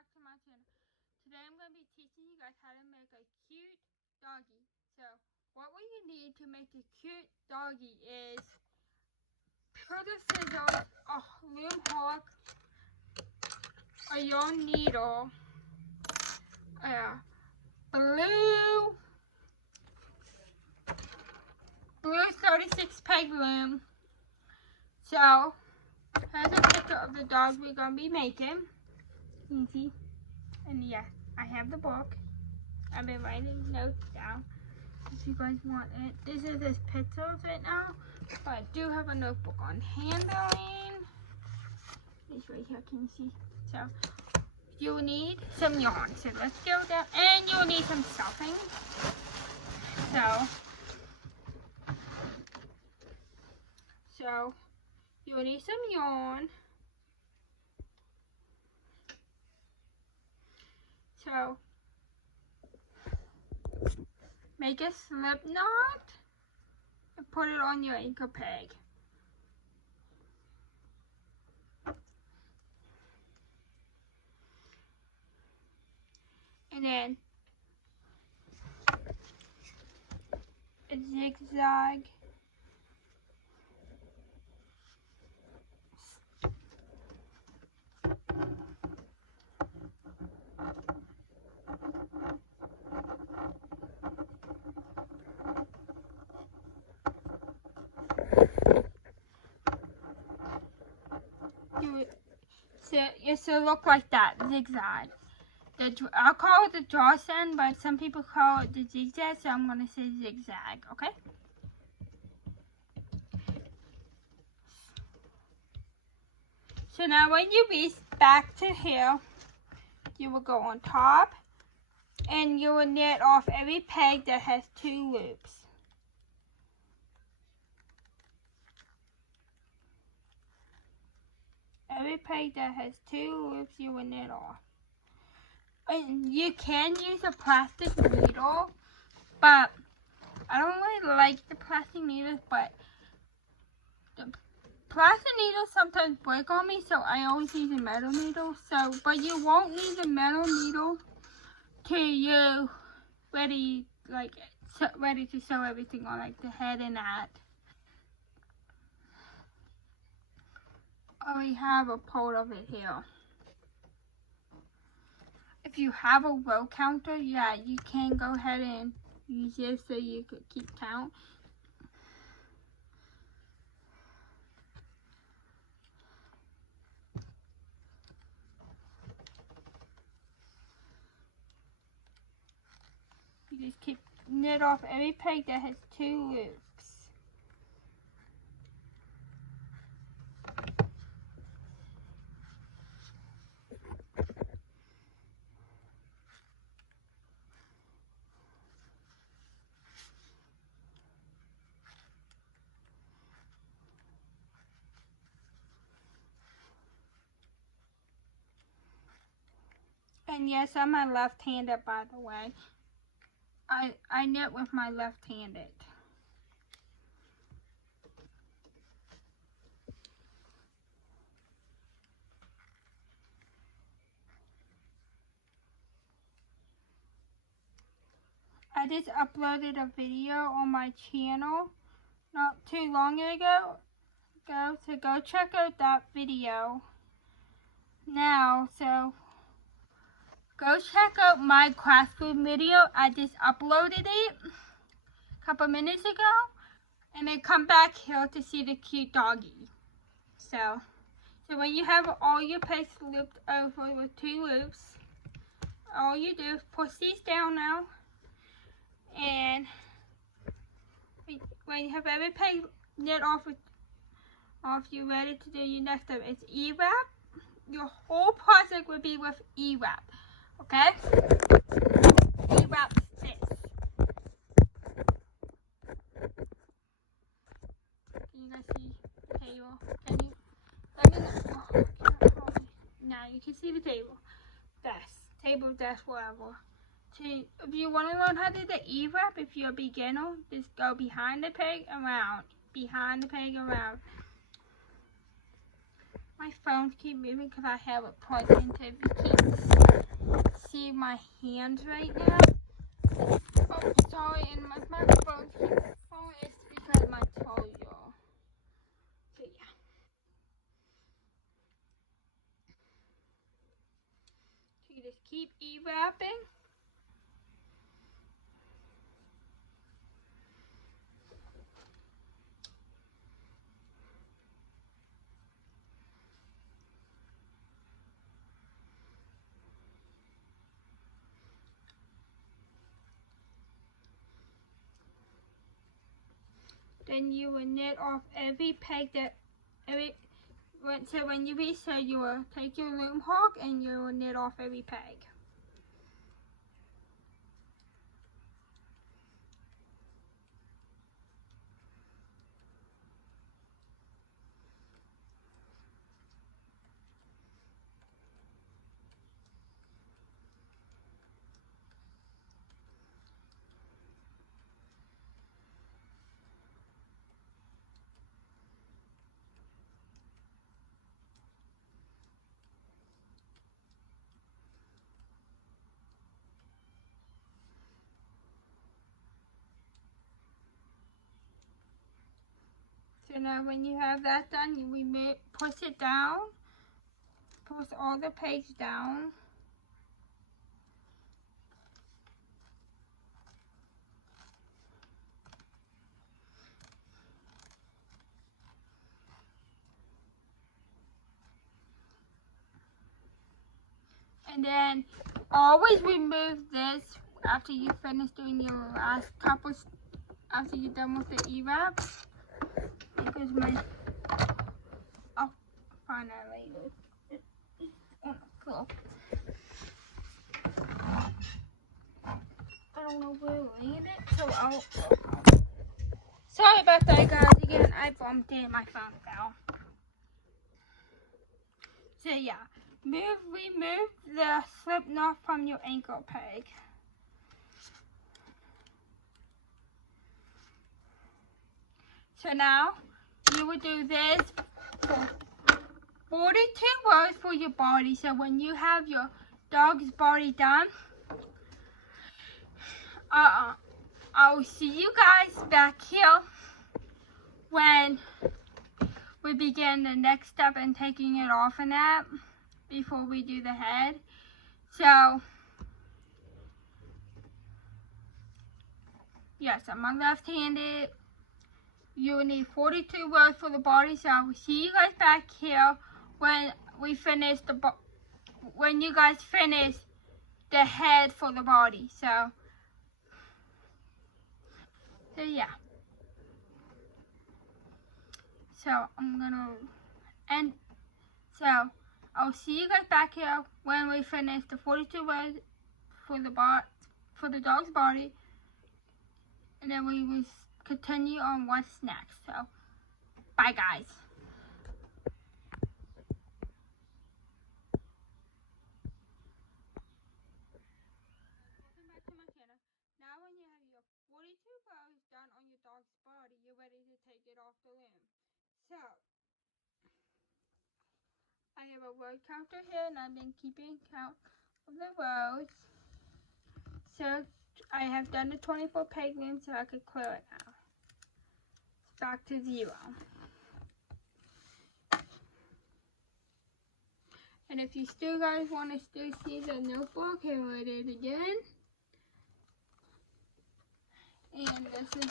back to my channel. Today I'm going to be teaching you guys how to make a cute doggy. So what we need to make a cute doggy is pair of scissors, a loom hook, a yarn needle, blue 36 peg loom. So here's a picture of the dog we're going to be making. You can see. And yeah, I have the book. I've been writing notes down if you guys want it. This is this picture right now, but I do have a notebook on handling. This right here, can you see? So you will need some yarn. So let's go down, and you'll need some stuffing. So you'll need some yarn. So make a slip knot and put it on your anchor peg. And then a zigzag it should look like that, zigzag. I'll call it the draw end, but some people call it the zigzag, so I'm going to say zigzag, okay? So now when you reach back to here, you will go on top, and you will knit off every peg that has 2 loops. Every peg that has 2 loops, you will knit off. And you can use a plastic needle, but I don't really like the plastic needles, but the plastic needles sometimes break on me, so I always use a metal needle. But you won't need a metal needle till you ready to sew everything on, like the head and that. I already have a part of it here. If you have a row counter, yeah, you can go ahead and use this so you could keep count. You just keep knit off every peg that has 2 loops. And yes, I'm a left-handed, by the way. I knit with my left-handed. I just uploaded a video on my channel not too long ago, so go check out that video now. So go check out my craft food video. I just uploaded it a couple minutes ago, and then come back here to see the cute doggy. So when you have all your pegs looped over with 2 loops, all you do is push these down now, and when you have every peg knit off, you're ready to do your next step. It's E-wrap. Your whole project would be with E-wrap. Okay? E-wrap this. Can you guys see the table? Can you? Let me know. Oh, now you can see the table. Table, desk, whatever. If you want to learn how to do the E-wrap, if you're a beginner, just go behind the peg, around. Behind the peg, around. My phones keep moving because I have it plugged into the keys. see my hands right now. Oh, sorry, and my microphone is because of my toes, y'all. So yeah. So you just keep e-wrapping. Then you will knit off every peg so when you reach, so you will take your loom hook and you will knit off every peg. So now when you have that done, you push it down, push all the pegs down. And then always remove this after you finish doing your last couple, after you're done with the E-wrap. Because oh, finally. Oh, cool. I don't know where to land it, so sorry about that, guys. Again, I bumped it, my phone fell. So yeah, remove the slip knot from your ankle peg. So now, you will do this for 42 rows for your body. So when you have your dog's body done, I'll see you guys back here when we begin the next step in taking it off and that, before we do the head. So, yes, I'm a left-handed. You will need 42 rows for the body, so I will see you guys back here when we finish when you guys finish the head for the body. So yeah. So I'm gonna end. So I'll see you guys back here when we finish the 42 rows for the dog's body, and then we will continue on what's next. So bye, guys. Welcome back to my channel. Now when you have your 42 rows done on your dog's body, you're ready to take it off the loom. So I have a row counter here, and I've been keeping count of the rows. So I have done the 24 peg loom, so I could clear it now. It's back to 0. And if you still guys want to still see the notebook, here it is again. And this is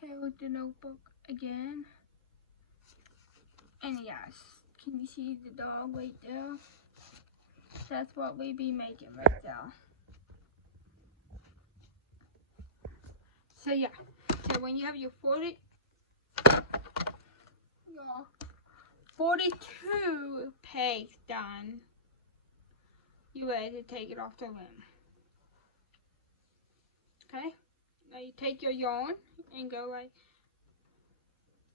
here with the notebook again. And yes, can you see the dog right there? That's what we be making right there. So yeah, so when you have your 42 pegs done, you're ready to take it off the loom. Okay, now you take your yarn and go like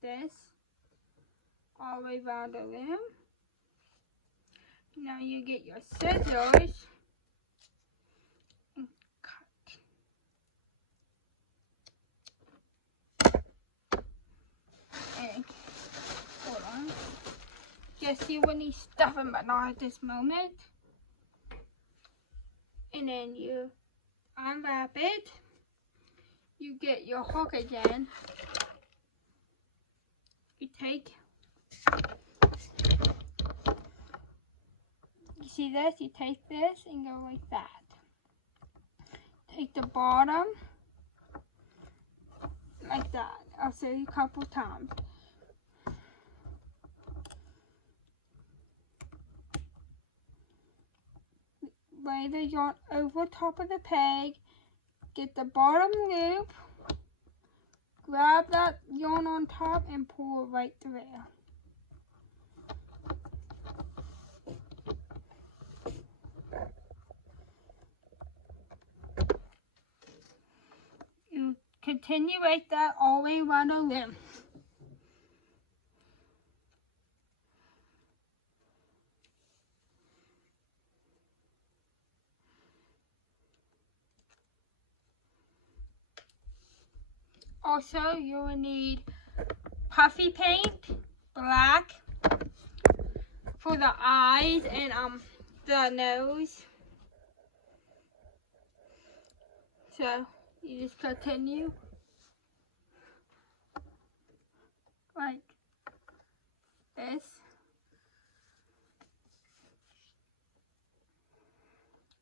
this all the way around the loom. Now you get your scissors and cut. And hold on. guess you would need stuffing, but not at this moment. And then you unwrap it. You get your hook again. You take, you see this? You take this and go like that. Take the bottom, like that. I'll show you a couple times. Lay the yarn over top of the peg, get the bottom loop, grab that yarn on top and pull it right through. You continue like that all the way around the loom. Also, you will need puffy paint, black, for the eyes and the nose. So you just continue like this.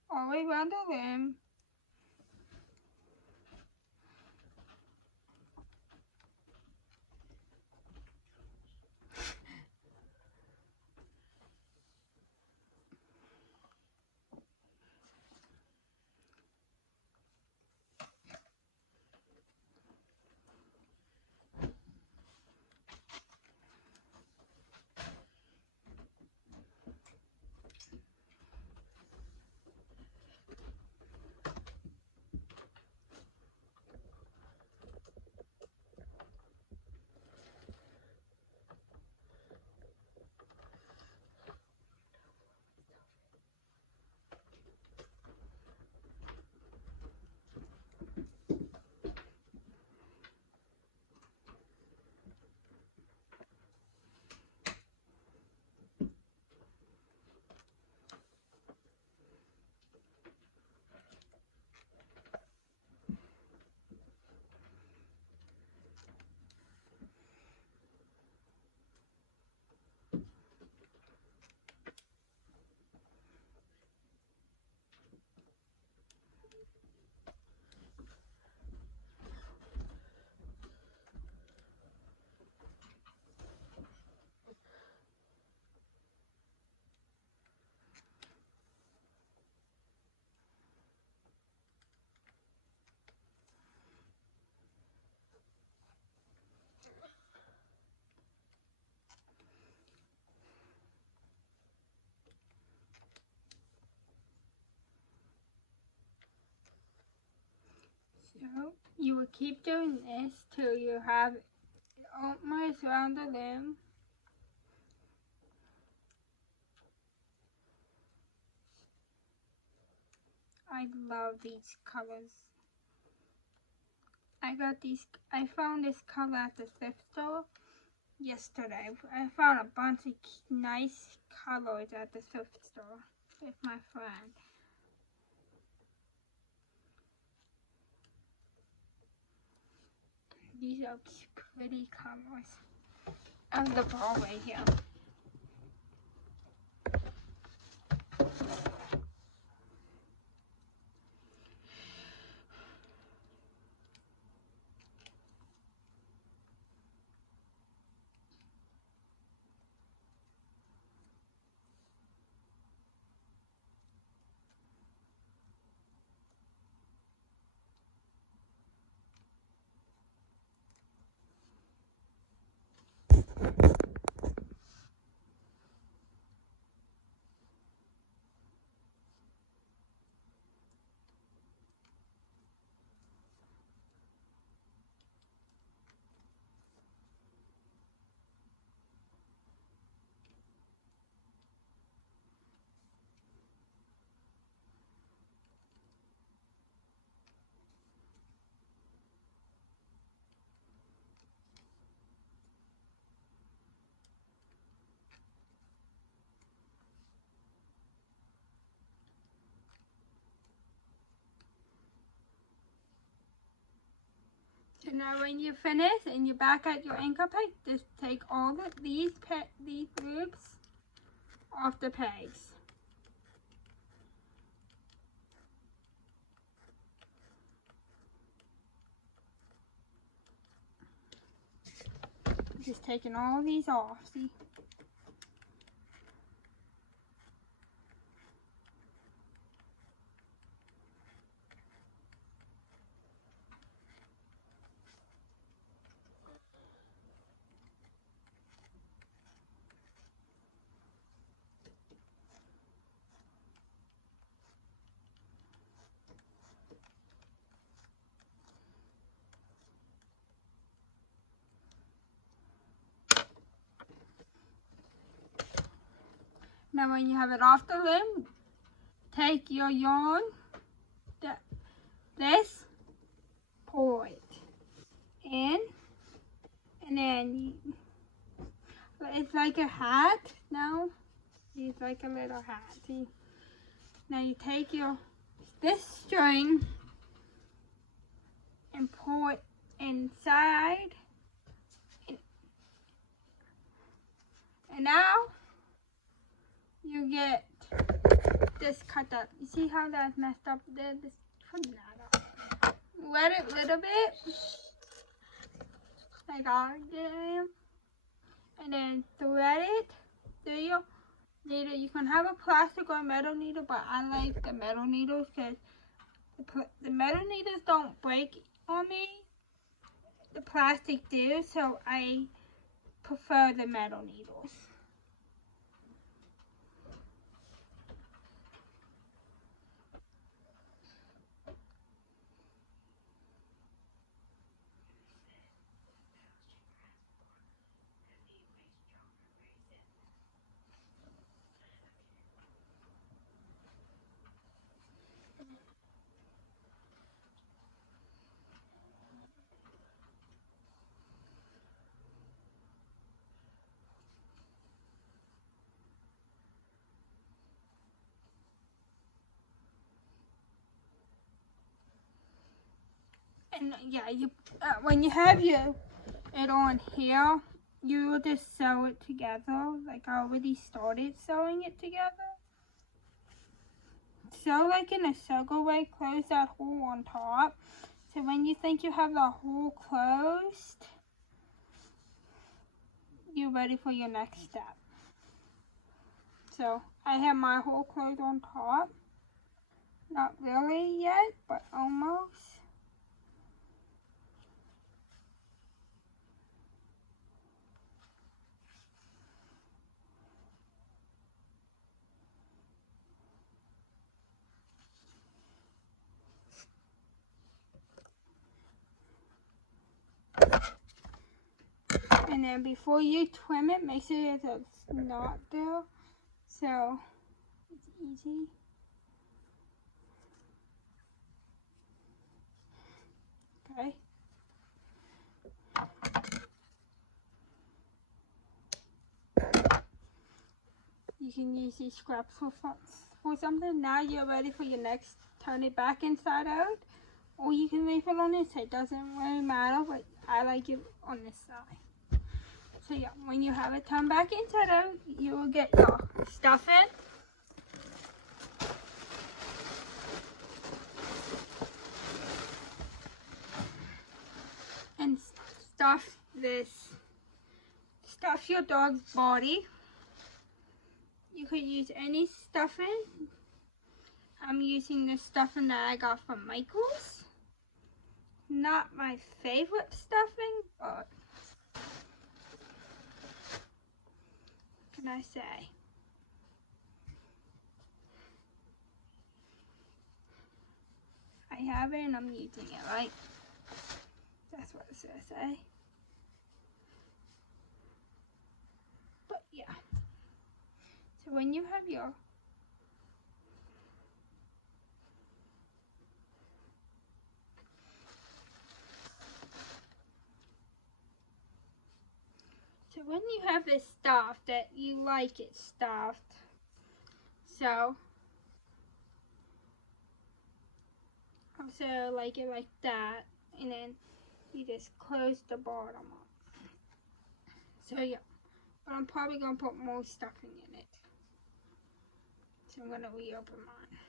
All the way around the loom. So you will keep doing this till you have almost around the loom. I love these colors. I found this color at the thrift store yesterday. I found a bunch of nice colors at the thrift store with my friend. These are pretty colors. And the ball right here. now when you finish and you're back at your anchor peg, just take all these loops off the pegs. Just taking all these off, see? Now when you have it off the loom, take your yarn, this, pull it in, and then it's like a hat now. It's like a little hat, see? Now you take this string and pull it inside, and now you get this cut up. You see how that's messed up there? Just trim that up. Let it a little bit, like I did, and then thread it through your needle. You can have a plastic or a metal needle, but I like the metal needles because the metal needles don't break on me. The plastic do, so I prefer the metal needles. And yeah, when you have it on here, you will just sew it together. Like I already started sewing it together. Sew like in a circle way, close that hole on top. So when you think you have the hole closed, you're ready for your next step. So I have my hole closed on top. Not really yet, but almost. And then before you trim it, make sure there's a knot there, so it's easy. Okay. You can use these scraps for something. Now you're ready for your next. Turn it back inside out, or you can leave it on this side. Doesn't really matter, but I like it on this side. So yeah, when you have it turned back inside out, you will get your stuffing. And stuff this. Stuff your dog's body. You could use any stuffing. I'm using this stuffing that I got from Michael's. Not my favorite stuffing, but what can I say? I have it and I'm using it, right? That's what it's gonna say. But yeah. So when you have your this stuff that you like it stuffed, so also like it like that, and then you just close the bottom up. So yeah, but I'm probably gonna put more stuffing in it. So I'm gonna reopen mine.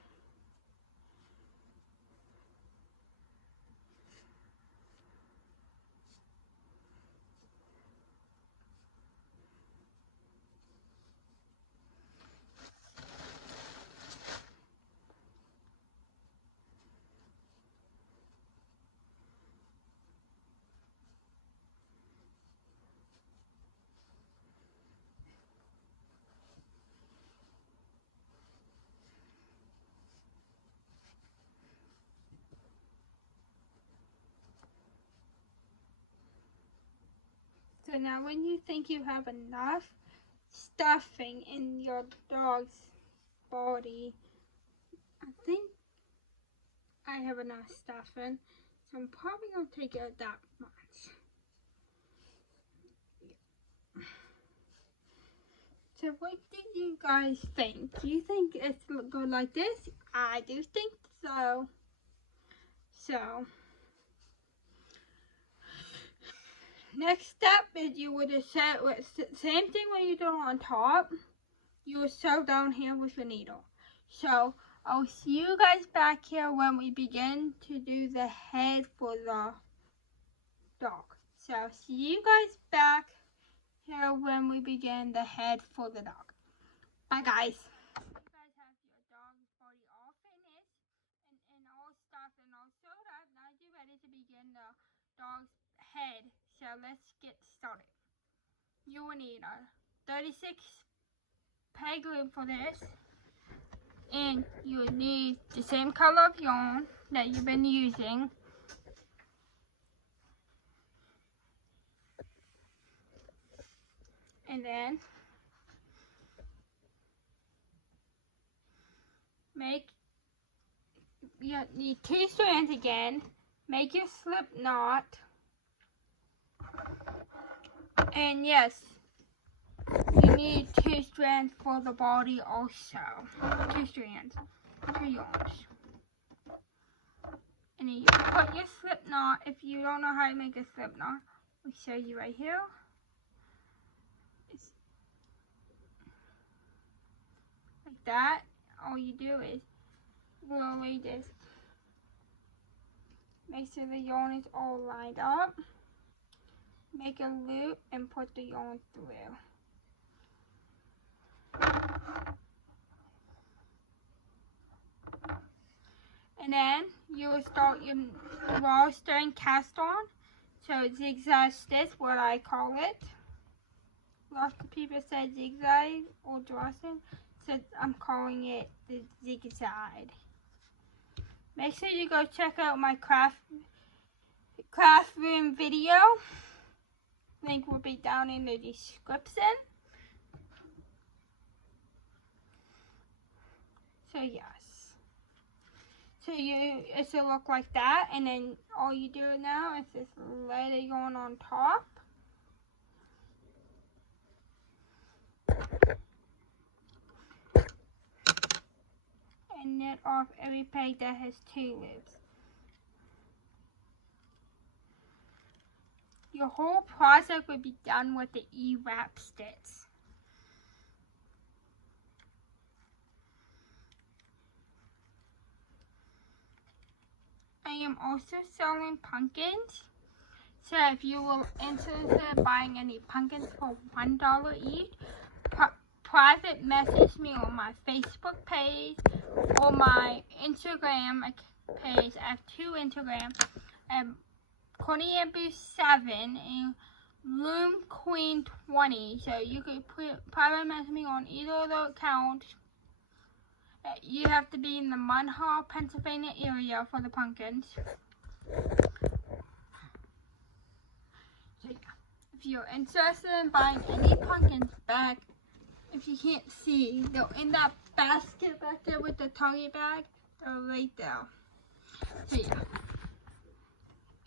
So now when you think you have enough stuffing in your dog's body, I think I have enough stuffing, so I'm probably going to take out that much. So what do you guys think? Do you think it's good like this? I do think so. So, next step is you would have set, same thing when you do it on top, you would sew down here with a needle. So, I'll see you guys back here when we begin to do the head for the dog. So, see you guys back here when we begin the head for the dog. Bye guys. You guys have your dog's body all finished and all stuffed and all sewed up. Now you're ready to begin the dog's head. So let's get started. You will need a 36 peg loop for this. And you will need the same color of yarn that you've been using. And then you need 2 strands again. Make your slip knot. And yes, you need 2 strands for the body also. 2 strands, 2 yarns. And then you put your slip knot. If you don't know how to make a slip knot, I'll show you right here. It's like that. All you do is literally just make sure the yarn is all lined up. Make a loop and put the yarn through. And then you will start your raw stone cast on. So zigzag stitch, what I call it. Lots of people say zigzag or dressing, so I'm calling it the zigzag. Make sure you go check out my craft room video. Link will be down in the description. So yes. So it should look like that, and then all you do now is just lay the yarn on top. And knit off every peg that has 2 loops. Your whole project will be done with the E-wrap stitch. I am also selling pumpkins. So if you will interested in buying any pumpkins for $1 each, private message me on my Facebook page or my Instagram page. I have 2 Instagrams. CorneyAmbu7 and Loom Queen 20. So you could private message me on either of those accounts. You have to be in the Munhall, Pennsylvania area for the pumpkins. So yeah, if you're interested in buying any pumpkins back, if you can't see, they're in that basket back there with the Target bag. They're right there. So yeah.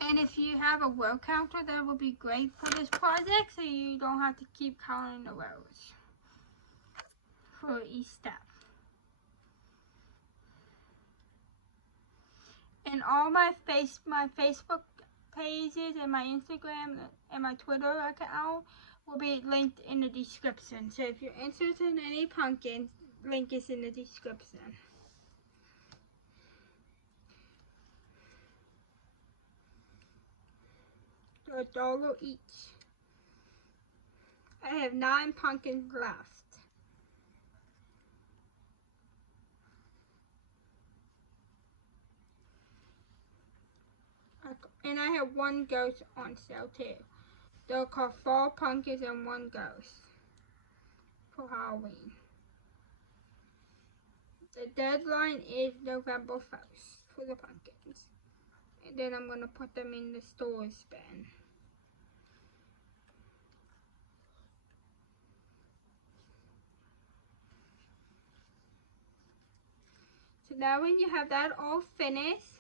And if you have a row counter, that would be great for this project, so you don't have to keep counting the rows for each step. And all my Facebook pages and my Instagram and my Twitter account will be linked in the description. So if you're interested in any pumpkins, link is in the description. They're $1 each. I have 9 pumpkins left. And I have 1 ghost on sale too. They'll call 4 pumpkins and 1 ghost for Halloween. The deadline is November 1st for the pumpkins. And then I'm going to put them in the storage bin. So now when you have that all finished,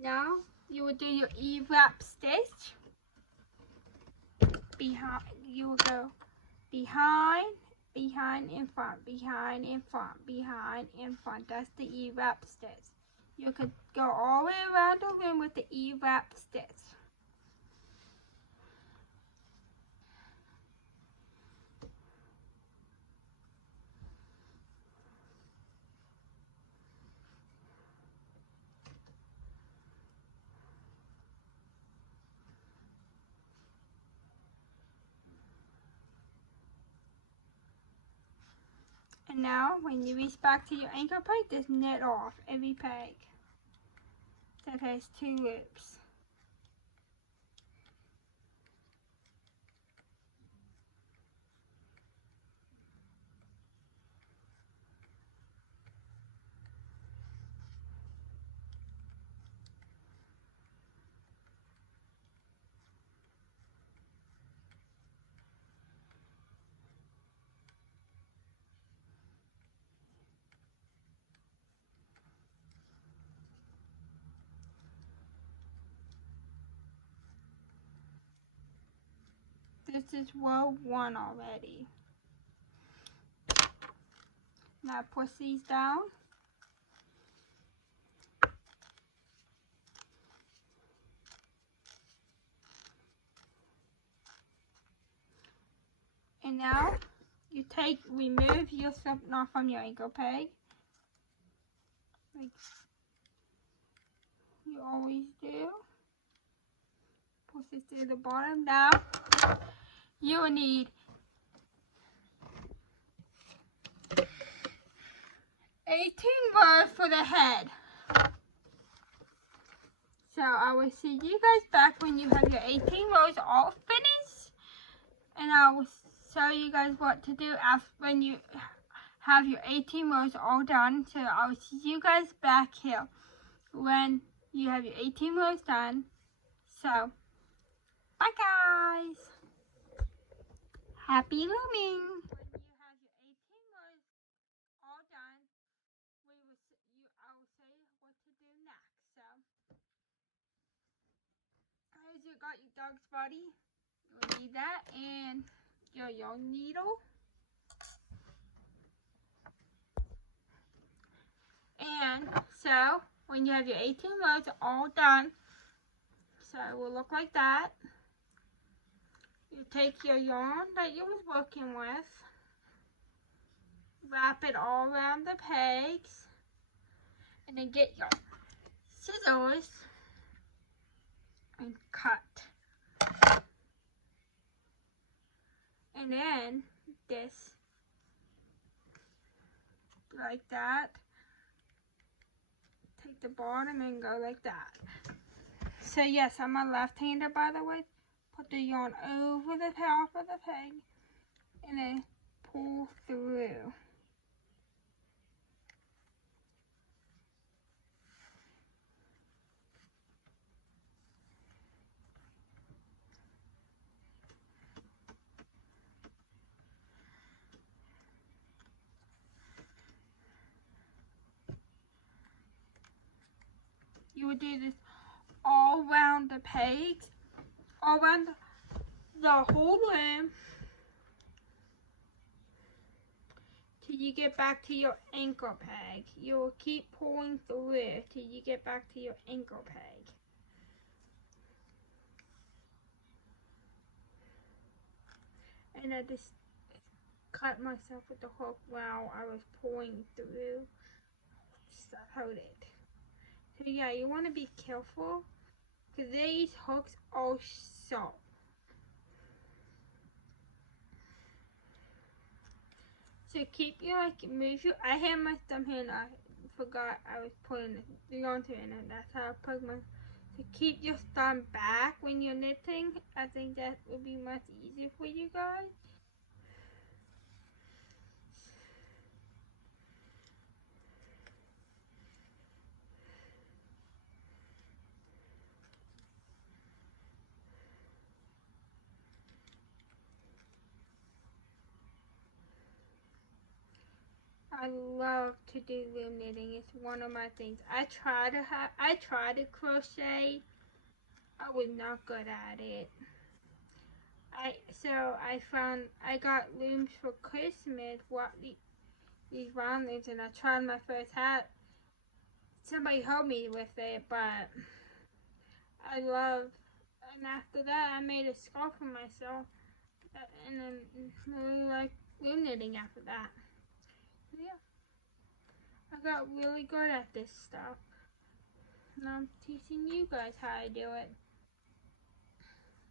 now you will do your E-wrap stitch. You will go behind, in front, behind, in front, behind, in front. That's the E-wrap stitch. You could go all the way around the room with the E-wrap stitch. And now, when you reach back to your anchor peg, just knit off every peg that has 2 loops. This is row 1 already. Now push these down. And now you remove your slip knot from your anchor peg, like you always do. Push it to the bottom. Now you will need 18 rows for the head. So I will see you guys back when you have your 18 rows all finished, and I will show you guys what to do after when you have your 18 rows all done. So I will see you guys back here when you have your 18 rows done. So bye guys. Happy looming. When you have your 18 rows all done, I will say what to do next. So as you got your dog's body, you'll need that and your yarn needle. And so when you have your 18 rows all done, so it will look like that. You take your yarn that you was working with, wrap it all around the pegs, and then get your scissors and cut. And then this, like that. Take the bottom and go like that. So yes, I'm a left-hander, by the way. Put the yarn over the top of the peg and then pull through. You would do this all around the pegs, all around the whole loom. till you get back to your ankle peg. You'll keep pulling through till you get back to your ankle peg. And I just cut myself with the hook while I was pulling through. Just hold it. So yeah, you want to be careful because these hooks are sharp. So keep your, move your, I had my thumb here and I forgot I was putting the onto it, and that's how I put my, so keep your thumb back when you're knitting. I think that would be much easier for you guys. I love to do loom knitting. It's one of my things. I try to crochet. I was not good at it. I got looms for Christmas. These round looms, and I tried my first hat. Somebody helped me with it, but and after that I made a scarf for myself, and then really like loom knitting after that. Yeah. I got really good at this stuff. And I'm teaching you guys how to do it.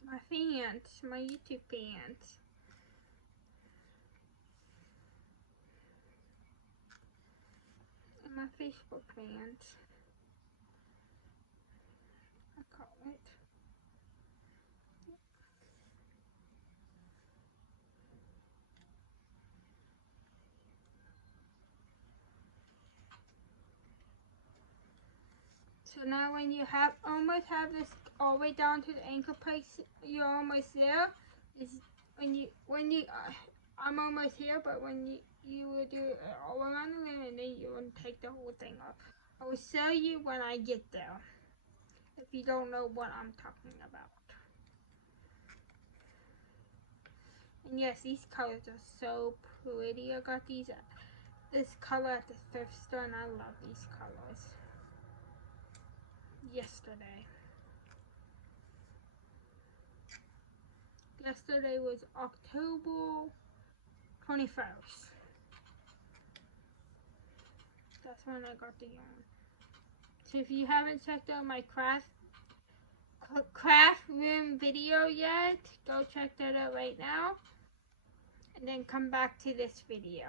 My fans, my YouTube fans. And my Facebook fans. I call it. So now when you almost have this all the way down to the ankle place, you're almost there. I'm almost here, but when you will do it all around the loom, and then you will take the whole thing off. I will show you when I get there, if you don't know what I'm talking about. And yes, these colors are so pretty. I got this color at the thrift store, and I love these colors. Yesterday was October 21st. That's when I got the yarn. So if you haven't checked out my craft room video yet, go check that out right now. And then come back to this video.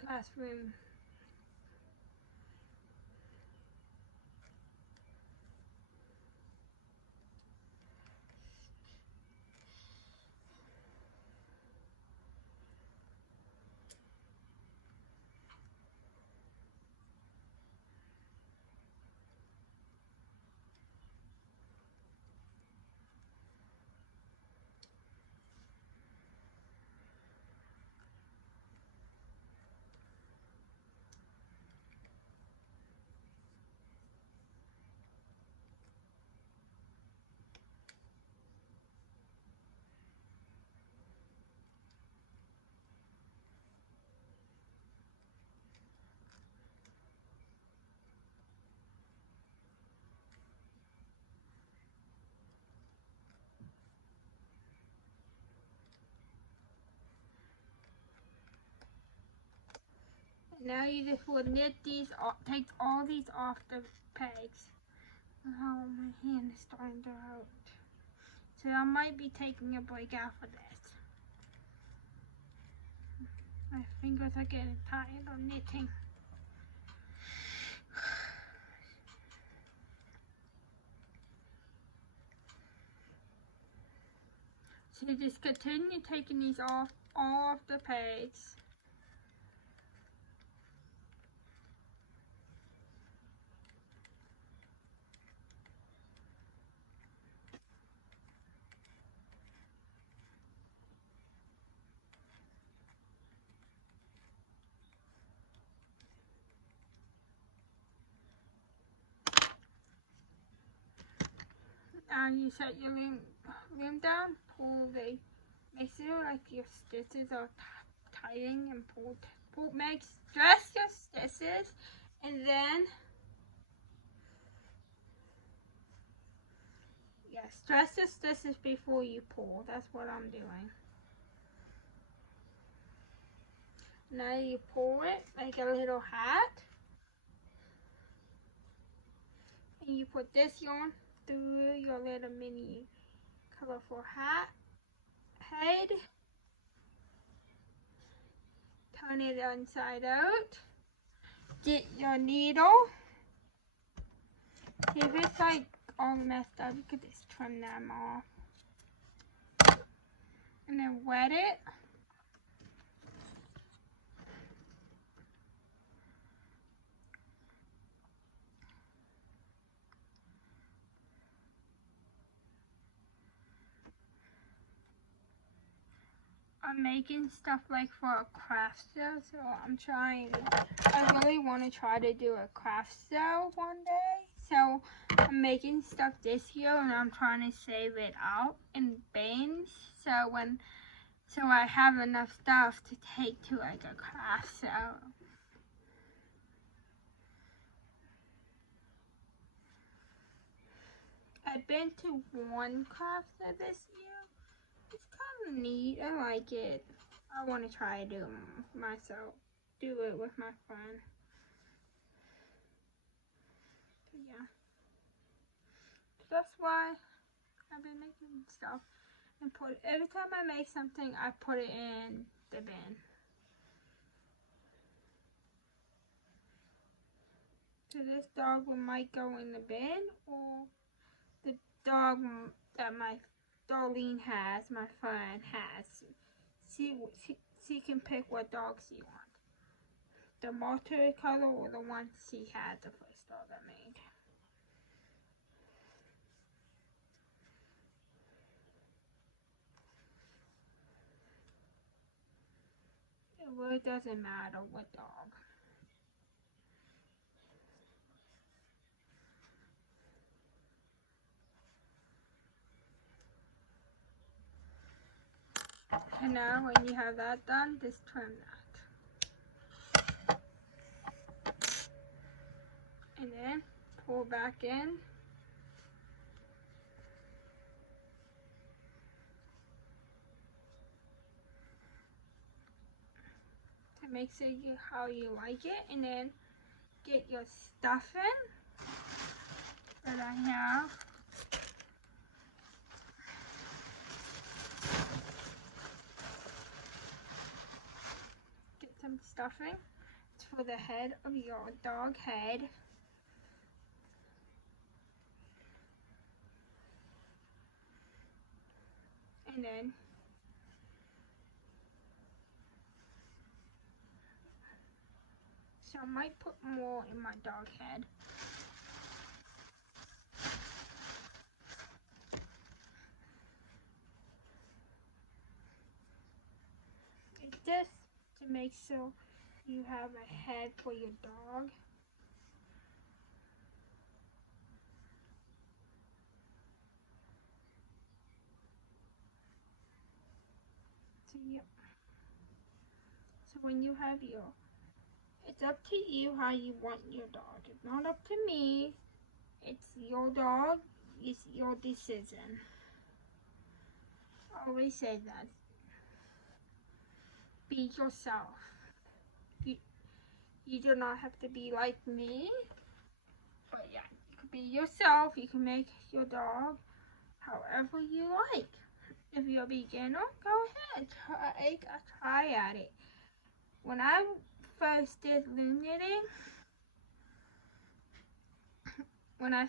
Classroom. Now you just will knit these, take all these off the pegs. Oh, my hand is starting to hurt. So I might be taking a break after this. My fingers are getting tired of knitting. So just continue taking these off, all of the pegs. Now you set your loom down, pull make sure like your stitches are tightening and pull, stress your stitches, and then stress your stitches before you pull. That's what I'm doing. Now you pull it like a little hat, and you put this yarn through your little mini colorful head. Turn it inside out. Get your needle. If it's like all messed up, you could just trim them off. And then wet it. I'm making stuff like for a craft show, so I really want to try to do a craft show one day. So I'm making stuff this year, and I'm trying to save it out in bins, so I have enough stuff to take to like a craft show. I've been to one craft show this year. It's kind of neat. I like it. I want to try to do it myself. Do it with my friend. But yeah. That's why I've been making stuff and every time I make something, I put it in the bin. So this dog might go in the bin, or the dog that my Darlene has, my friend has. She can pick what dog she wants. The multi color or the one she had, the first dog I made. It really doesn't matter what dog. And now when you have that done, just trim that. And then pull back in. To make sure how you like it, and then get your stuffing that I have. Get some stuffing. It's for the head of your dog head. And then so I might put more in my dog head. It's just to make sure you have a head for your dog. So yeah. So when you have it's up to you how you want your dog. It's not up to me. It's your dog. It's your decision. I always say that. Be yourself. You do not have to be like me. But yeah, you can be yourself. You can make your dog however you like. If you're a beginner, go ahead. Try at it. When I first did loom knitting, I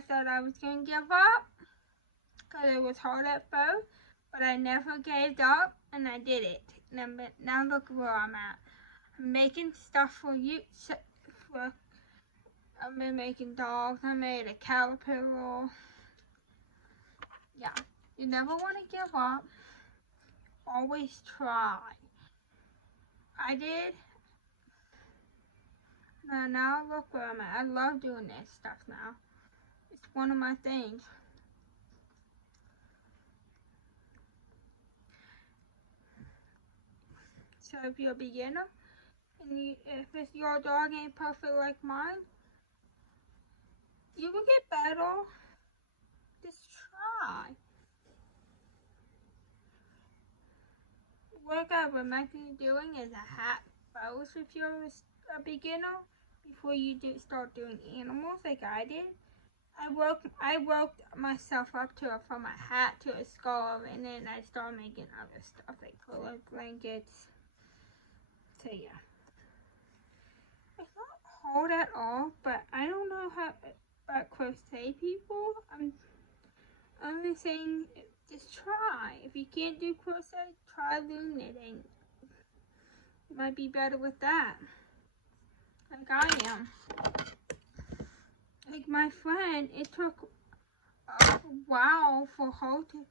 thought I was going to give up because it was hard at first, but I never gave up and I did it. Now look where I'm at. I'm making stuff for you. I've been making dogs. I made a caterpillar. Yeah, you never want to give up. Always try. I did. Now look where I'm at. I love doing this stuff now. It's one of my things. So if you're a beginner, and if your dog ain't perfect like mine, you will get better. Just try. What I recommend you doing is a hat first if you're a beginner before you start doing animals like I did. I worked myself up to from a hat to a scarf, and then I started making other stuff like pillow blankets. So yeah, it's not hard at all, but I don't know how about crochet people. I'm just saying, just try. If you can't do crochet, try loom knitting. You might be better with that, like I am. Like my friend, it took a while for her to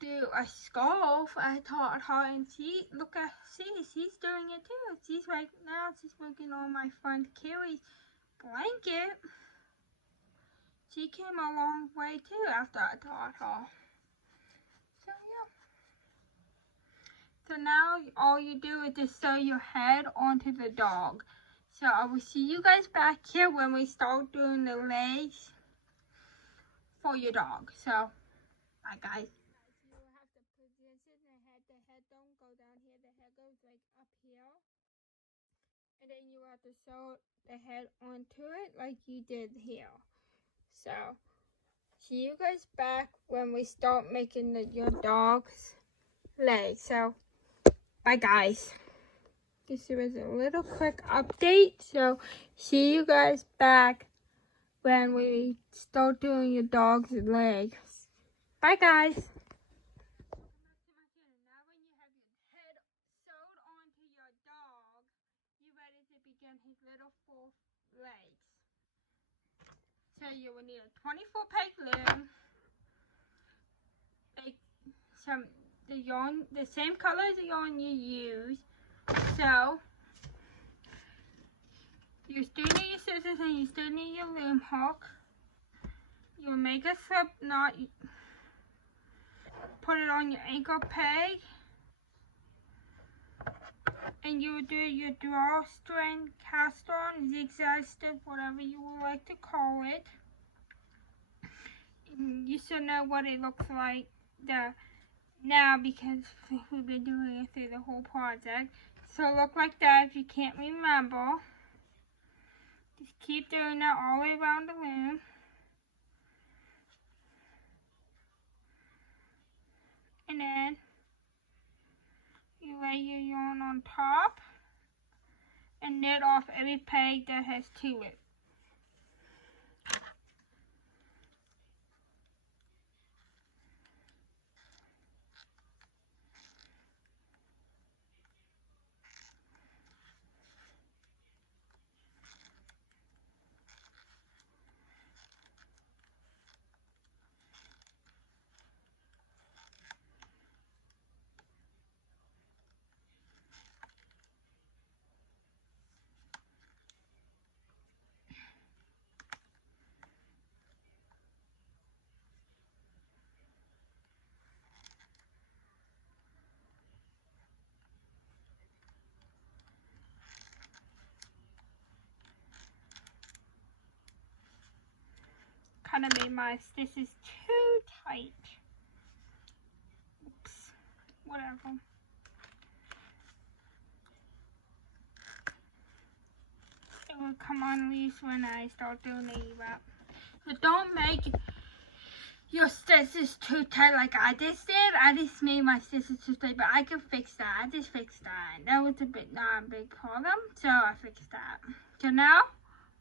do a scarf. I taught her, and she's doing it too. She's right now, she's working on my friend Carrie's blanket. She came a long way too after I taught her. So yeah. So now all you do is just sew your head onto the dog. So I will see you guys back here when we start doing the legs for your dog. So bye guys. You have to position the head don't go down here, the head goes like up here. And then you have to sew the head onto it like you did here. So see you guys back when we start making your dog's legs. So bye guys. This was a little quick update. So see you guys back when we start doing your dog's legs. Bye guys. Now when you have your head sewed onto your dog, you're ready to begin his little full legs. So you will need a 24 peg loom, the same color as the yarn you use. So you still need your scissors and you still need your loom hook. You'll make a slip knot, put it on your ankle peg, and you will do your drawstring, cast on, zigzag stitch, whatever you would like to call it. You should know what it looks like now because we've been doing it through the whole project. So look like that if you can't remember. Just keep doing that all the way around the loom. And then you lay your yarn on top and knit off every peg that has to it. Kind of made my stitches too tight. Oops, whatever. It will come on loose when I start doing the wrap. So don't make your stitches too tight like I just did. I just made my stitches too tight, but I can fix that. I just fixed that. That was not a big problem, so I fixed that. So now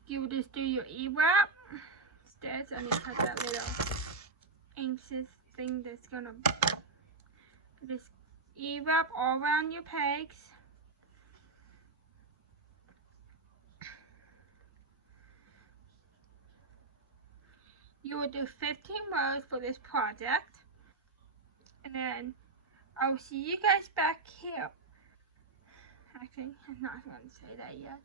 you will just do your E-wrap stitch, and you cut that little anxious thing that's gonna just E-wrap all around your pegs. You will do 15 rows for this project, and then I'll see you guys back here. Actually, I'm not going to say that yet.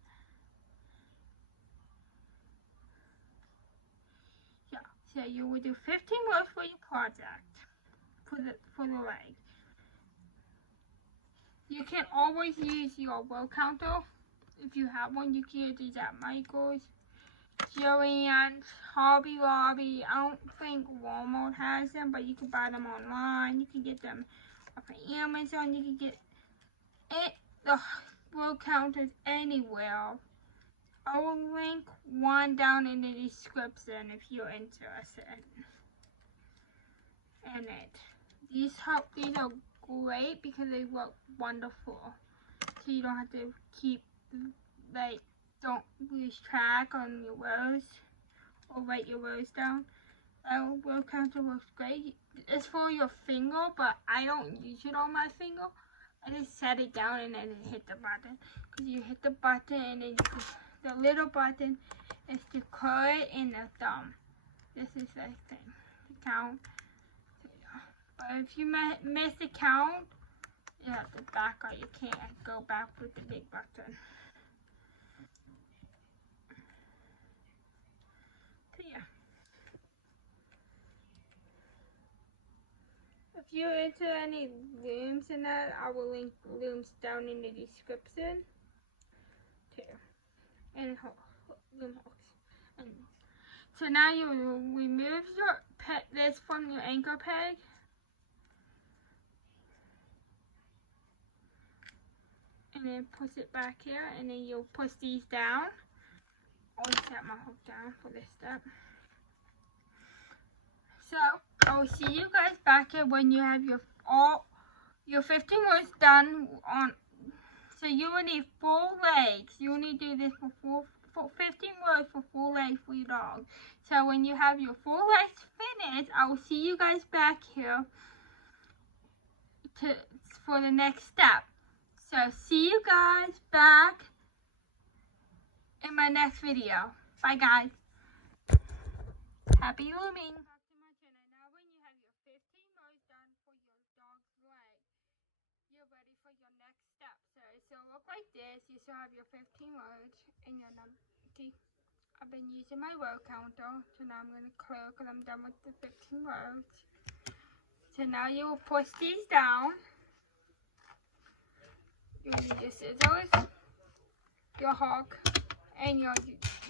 So you will do 15 rows for your project, for the leg. You can always use your row counter. If you have one, you can use these at Michael's, Joann's, Hobby Lobby. I don't think Walmart has them, but you can buy them online. You can get them off of Amazon. You can get the row counters anywhere. I will link one down in the description if you're interested in it. These are great because they work wonderful. So you don't have to don't lose track on your rows or write your rows down. That row counter works great. It's for your finger, but I don't use it on my finger. I just set it down and then hit the button. Because you hit the button and then the little button is to curl it in the thumb. This is the thing, to count. But if you miss the count, you have to back out. You can't go back with the big button. So yeah. If you're into any looms and that, I will link looms down in the description too. And loom hooks. And so now you remove this from your anchor peg. And then push it back here, and then you'll push these down. I'll set my hook down for this step. So I'll see you guys back here when you have your 15 rows done on. So you will need 4 legs. You will need to do this for 15 rows for 4 legs for your dog. So when you have your 4 legs finished, I will see you guys back here for the next step. So see you guys back in my next video. Bye guys. Happy looming. Now when you have your 15 rows done for your dog's leg, you're ready for your next step. So it'll look like this. You still have your 15 rows and your number. See, I've been using my row counter. So now I'm going to close because I'm done with the 15 rows. So now you will push these down. You'll need your scissors, your hook, and your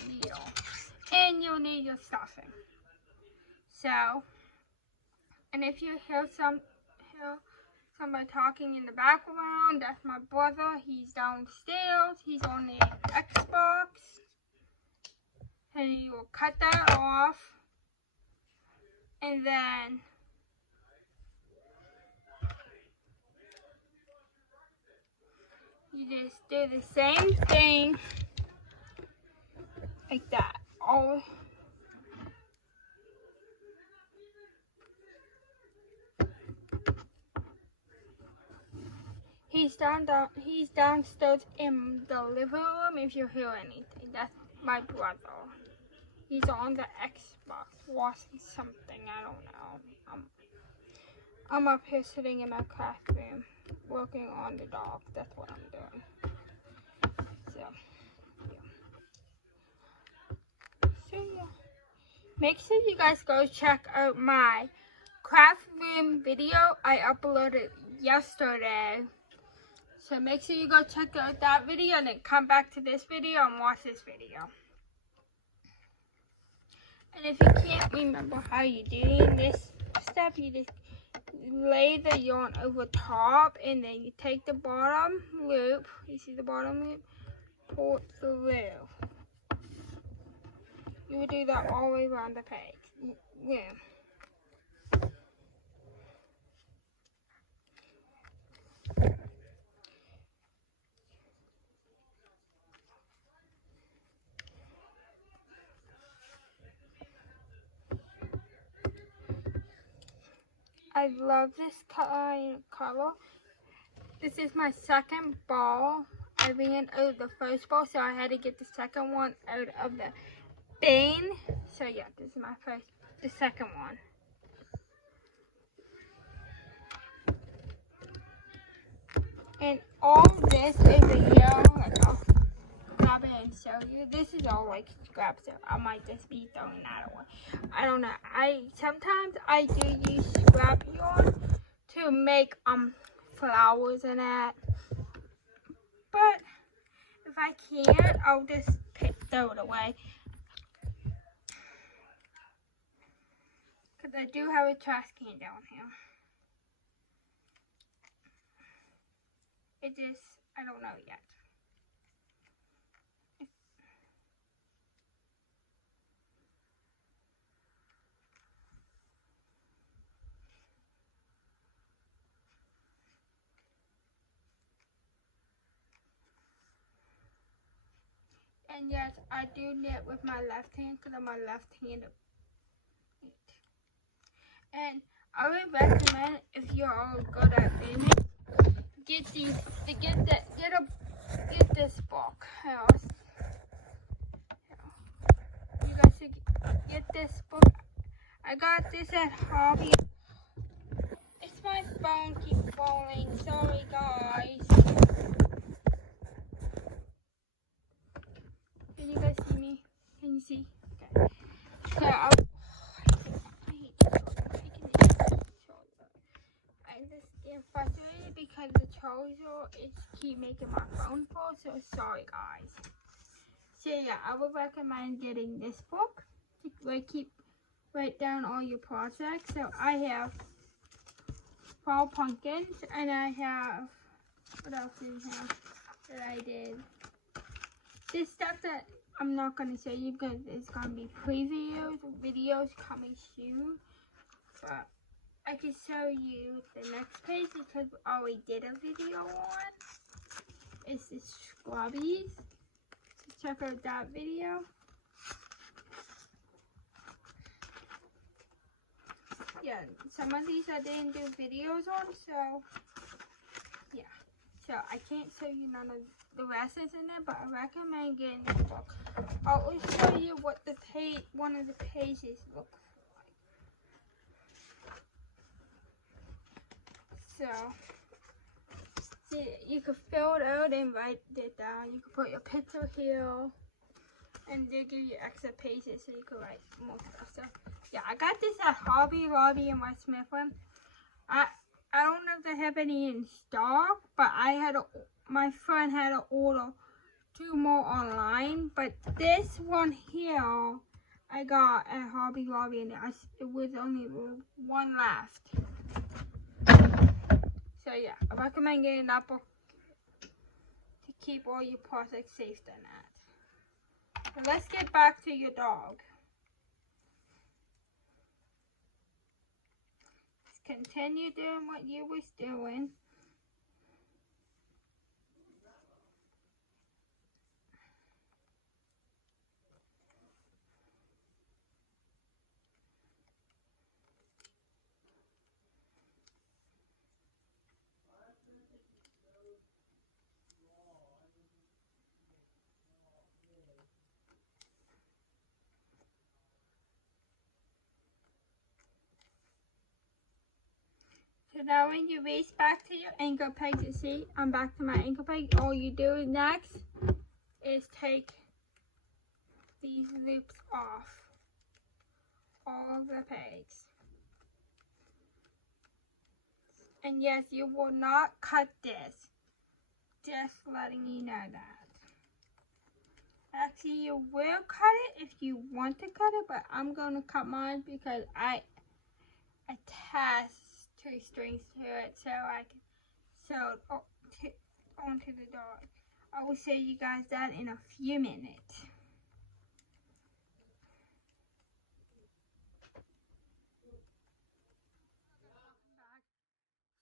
needle. And you'll need your stuffing. So, and if you hear somebody talking in the background, that's my brother. He's downstairs. He's on the Xbox. And you will cut that off. And then you just do the same thing like that. He's downstairs in the living room if you hear anything. That's my brother. He's on the Xbox watching something, I don't know. I'm up here sitting in my classroom working on the dog. That's what I'm doing. So yeah. Make sure you guys go check out my craft room video I uploaded yesterday. So make sure you go check out that video and then come back to this video and watch this video. And if you can't remember how you do this step, you just lay the yarn over top and then you take the bottom loop, you see the bottom loop, pull it through. You will do that all the way around the peg. Loom. I love this color. This is my second ball. I ran out the first ball, so I had to get the second one out of the bin. So yeah, this is the second one. And all this is a yellow, like a grab it and show you. This is all like scrap, so I might just be throwing that away. I don't know. Sometimes I do use scrap yarn to make flowers and that. But if I can't, I'll just throw it away. Because I do have a trash can down here. It just, I don't know yet. And yes, I do knit with my left hand because I'm a left-handed. And I would recommend, if you're all good at knitting, get this book. You guys should get this book. I got this at Hobby. It's my phone keeps falling. Sorry, guys. Can you guys see me? Can you see? Okay. So I just get frustrated because the charger is keep making my phone fall. So sorry, guys. So yeah, I would recommend getting this book to write down all your projects. So I have fall pumpkins, and I have, what else do we have that I did? This stuff that I'm not going to show you because it's going to be videos coming soon. But I can show you the next page because we already did a video on. It's the scrubbies. So check out that video. Yeah, some of these I didn't do videos on, so yeah. So I can't show you none of the rest is in there, but I recommend getting this book. I'll show you what one of the pages look like. So you can fill it out and write it down. You can put your picture here, and they'll give you extra pages so you can write more stuff. So yeah, I got this at Hobby Lobby in West Mifflin. I don't know if they have any in stock, but my friend had to order 2 more online. But this one here I got at Hobby Lobby, and it was only 1 left. So yeah, I recommend getting that book to keep all your projects safe than that. So let's get back to your dog. Continue doing what you was doing. So now when you race back to your ankle peg, you see, I'm back to my ankle peg. All you do next is take these loops off all of the pegs. And yes, you will not cut this. Just letting you know that. Actually, you will cut it if you want to cut it, but I'm going to cut mine because I attached 2 strings to it so I can sew it onto the dog. I will show you guys that in a few minutes.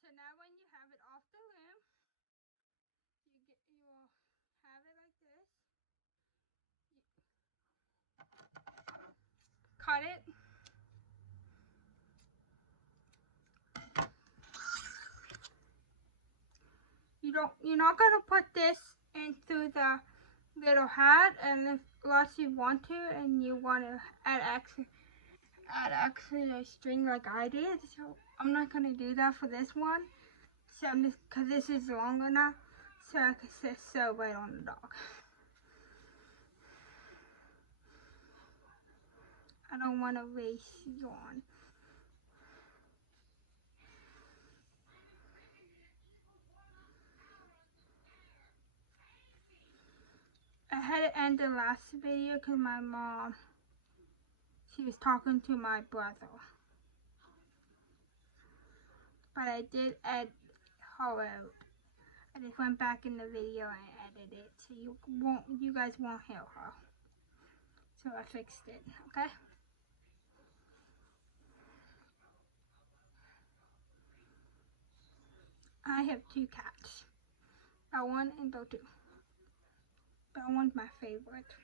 So now when you have it off the loom, you will have it like this. Cut it. You're not gonna put this into the little hat unless you want to, and you want to add extra string like I did. So I'm not gonna do that for this one. So I'm just, cause this is long enough, so I can just sew right on the dog. I don't want to waste yarn. I had to end the last video because my mom, she was talking to my brother. But I did edit her out. I just went back in the video and edited it, so you guys won't hear her. So I fixed it, okay? I have 2 cats, Bell 1 and Bell 2. Bell 1's my favorite.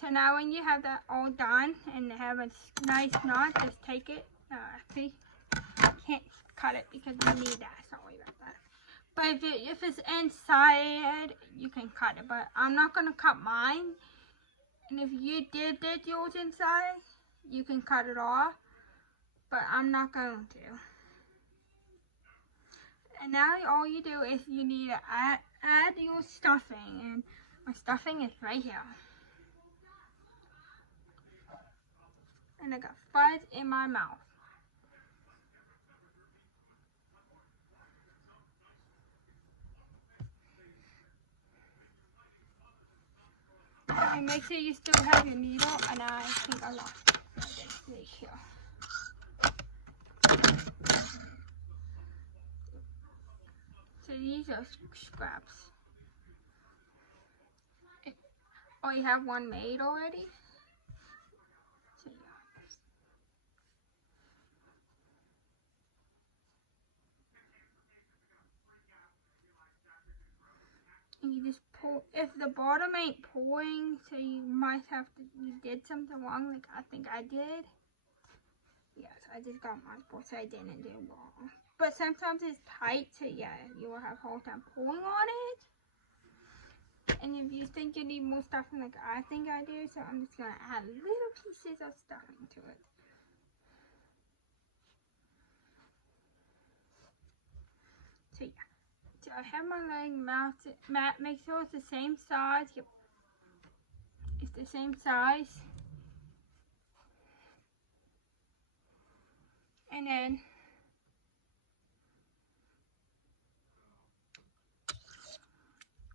So now when you have that all done and have a nice knot, just take it. See, I can't cut it because you need that. Sorry about that. But if it's inside, you can cut it. But I'm not going to cut mine. And if you did yours inside, you can cut it off. But I'm not going to. And now all you do is you need to add your stuffing. And my stuffing is right here. And I got fuzz in my mouth. And make sure you still have your needle, and I think I lost it. So right here. So these are scraps. Oh, you have one made already? So, and you just pull. If the bottom ain't pulling, so you might have to, you did something wrong, like I think I did. Yes, I just got my pull, so I didn't do wrong. But sometimes it's tight, so yeah, you will have a whole time pulling on it. And if you think you need more stuffing like I think I do, so I'm just going to add little pieces of stuffing to it. So yeah. So I have my leg mounted. Make sure it's the same size. Yep. It's the same size. And then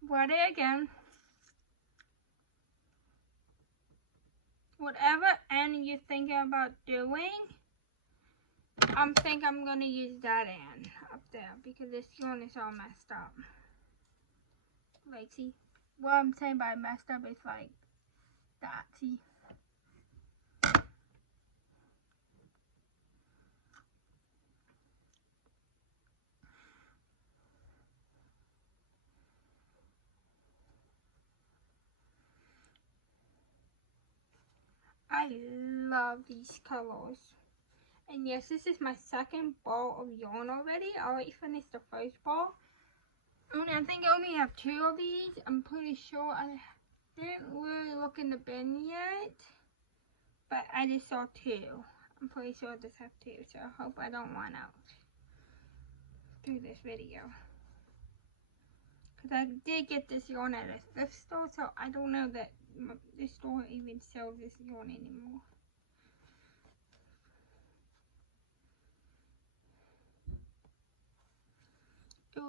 wet it again. Whatever end you're thinking about doing, I'm gonna use that end up there because this yarn is all messed up. Like, see, what I'm saying by messed up is like that, see? I love these colors. And yes, this is my second ball of yarn already. I already finished the first ball. I think I only have 2 of these. I'm pretty sure I didn't really look in the bin yet. But I just saw 2. I'm pretty sure I just have 2. So I hope I don't run out through this video. Because I did get this yarn at a thrift store. So I don't know that this store even sells this yarn anymore. It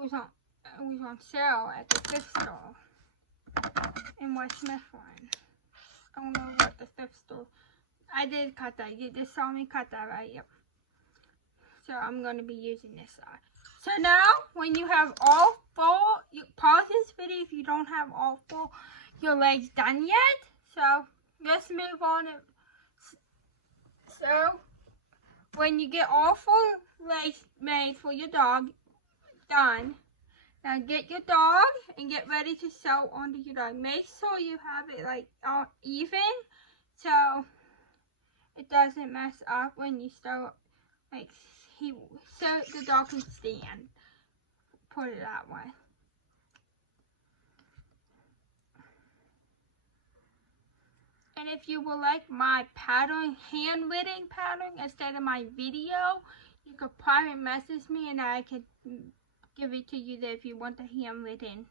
was on sale at the thrift store in West Mifflin. I don't know what the thrift store. I did cut that. You just saw me cut that, right? Yep. So I'm going to be using this side. So now, when you have all 4, you pause this video if you don't have all 4 your legs done yet. So let's move on. So when you get all 4 legs made for your dog done, now get your dog and get ready to sew onto your dog. Make sure you have it like all even so it doesn't mess up when you sew, like so the dog can stand. Put it that way. And if you would like my pattern, handwritten pattern instead of my video, you could private message me and I could give it to you there if you want the handwritten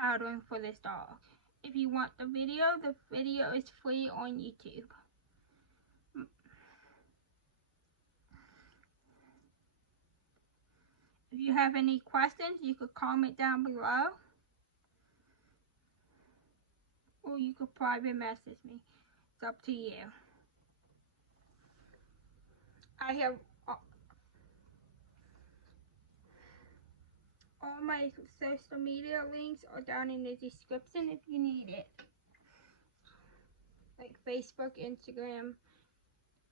pattern for this dog. If you want the video is free on YouTube. If you have any questions, you could comment down below. Or you could private message me. It's up to you. I have all my social media links are down in the description if you need it. Like Facebook, Instagram.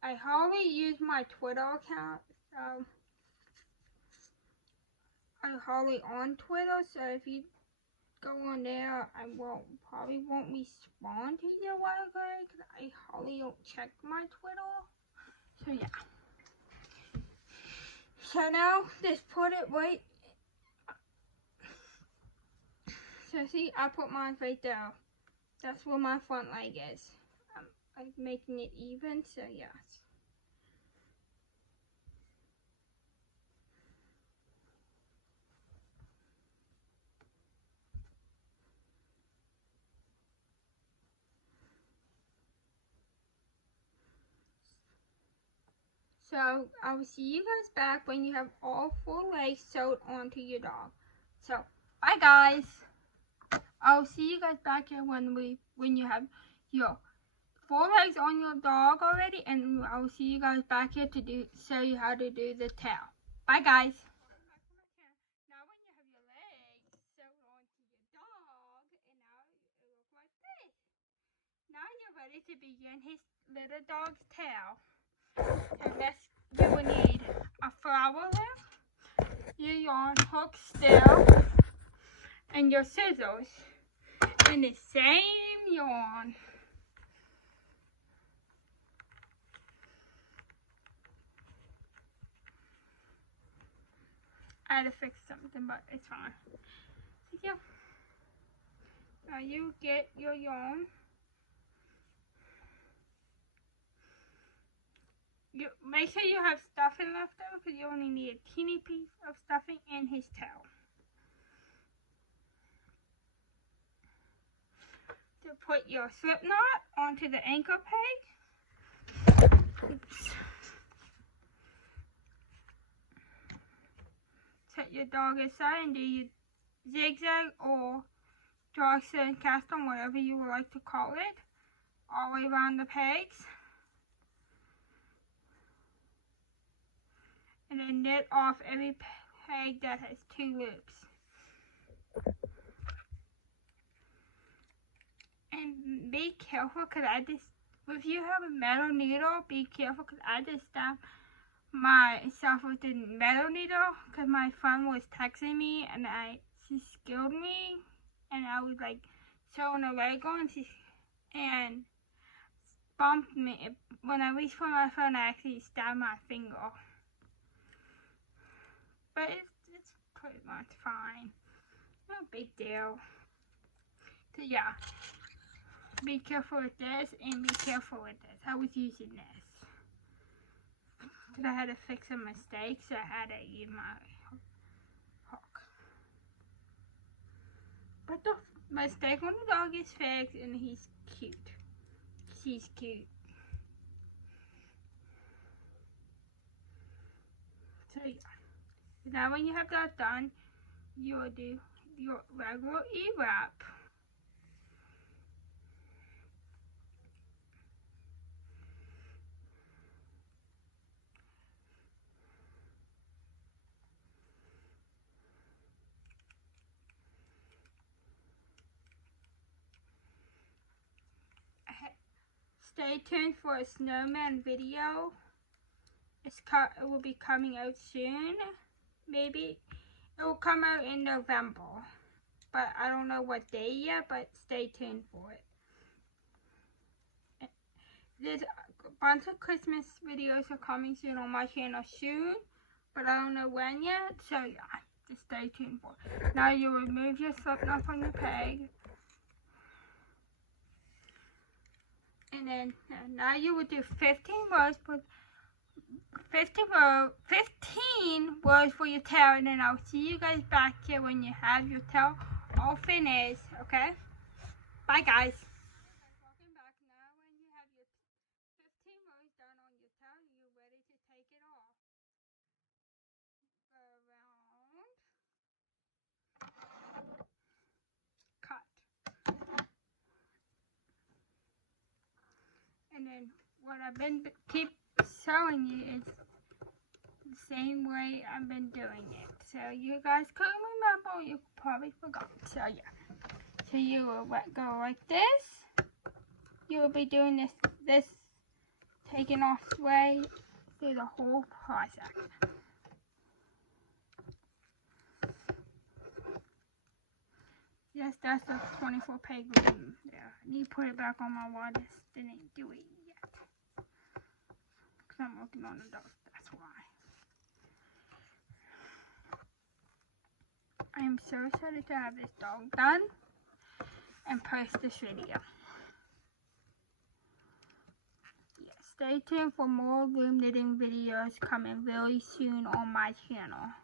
I hardly use my Twitter account, so I'm hardly on Twitter, so if you go on there, I probably won't respond to you right away, because I hardly don't check my Twitter. So yeah. So now, just put it right. So see, I put mine right there. That's where my front leg is. I'm making it even, so yes. So I will see you guys back when you have all 4 legs sewed onto your dog. So bye guys. I'll see you guys back here when you have your 4 legs on your dog already, and I'll see you guys back here to show you how to do the tail. Bye guys. Now when you have your legs sewed onto your dog, and now it looks like this. Now you're ready to begin his little dog's tail. So next you will need a flower loom, your yarn hook still, and your scissors in the same yarn. I had to fix something, but it's fine. So yeah. Now you get your yarn. You make sure you have stuffing left over, because you only need a teeny piece of stuffing in his tail. To put your slip knot onto the anchor peg. Oops. Set your dog aside and do your zigzag or drag and cast on, whatever you would like to call it, all the way around the pegs. And then knit off every peg that has 2 loops. And be careful, because if you have a metal needle, be careful, because I just stabbed myself with the metal needle, because my friend was texting me, and she scared me, and I was like sewing a leg on, and bumped me. When I reached for my phone, I actually stabbed my finger. But it's pretty much fine. No big deal. So yeah. Be careful with this, and be careful with this. I was using this. Because I had to fix a mistake, so I had to use my hook. But the mistake on the dog is fixed, and he's cute. She's cute. So yeah. Now when you have that done, you will do your regular E-wrap. Stay tuned for a snowman video. It will be coming out soon. Maybe it will come out in November, but I don't know what day yet, but stay tuned for it. There's a bunch of Christmas videos are coming soon on my channel soon, but I don't know when yet, so yeah, just stay tuned for it. Now you remove your slip knot from your peg, and then now you will do 15 rows 15 rows for your tail, and then I'll see you guys back here when you have your tail all finished, okay? Bye, guys. Welcome back. Now when you have your 15 rows done on your tail, you're ready to take it off. Go around. Cut. And then what I've been keep showing you is the same way I've been doing it. So you guys couldn't remember, you probably forgot. So yeah. So you will go like this. You will be doing this taking off way through the whole process. Yes, that's the 24-page Loom there. I need to put it back on my wall. This didn't do it yet. Because I'm working on the dog, that's why. I am so excited to have this dog done and post this video. Yeah, stay tuned for more Loom knitting videos coming really soon on my channel.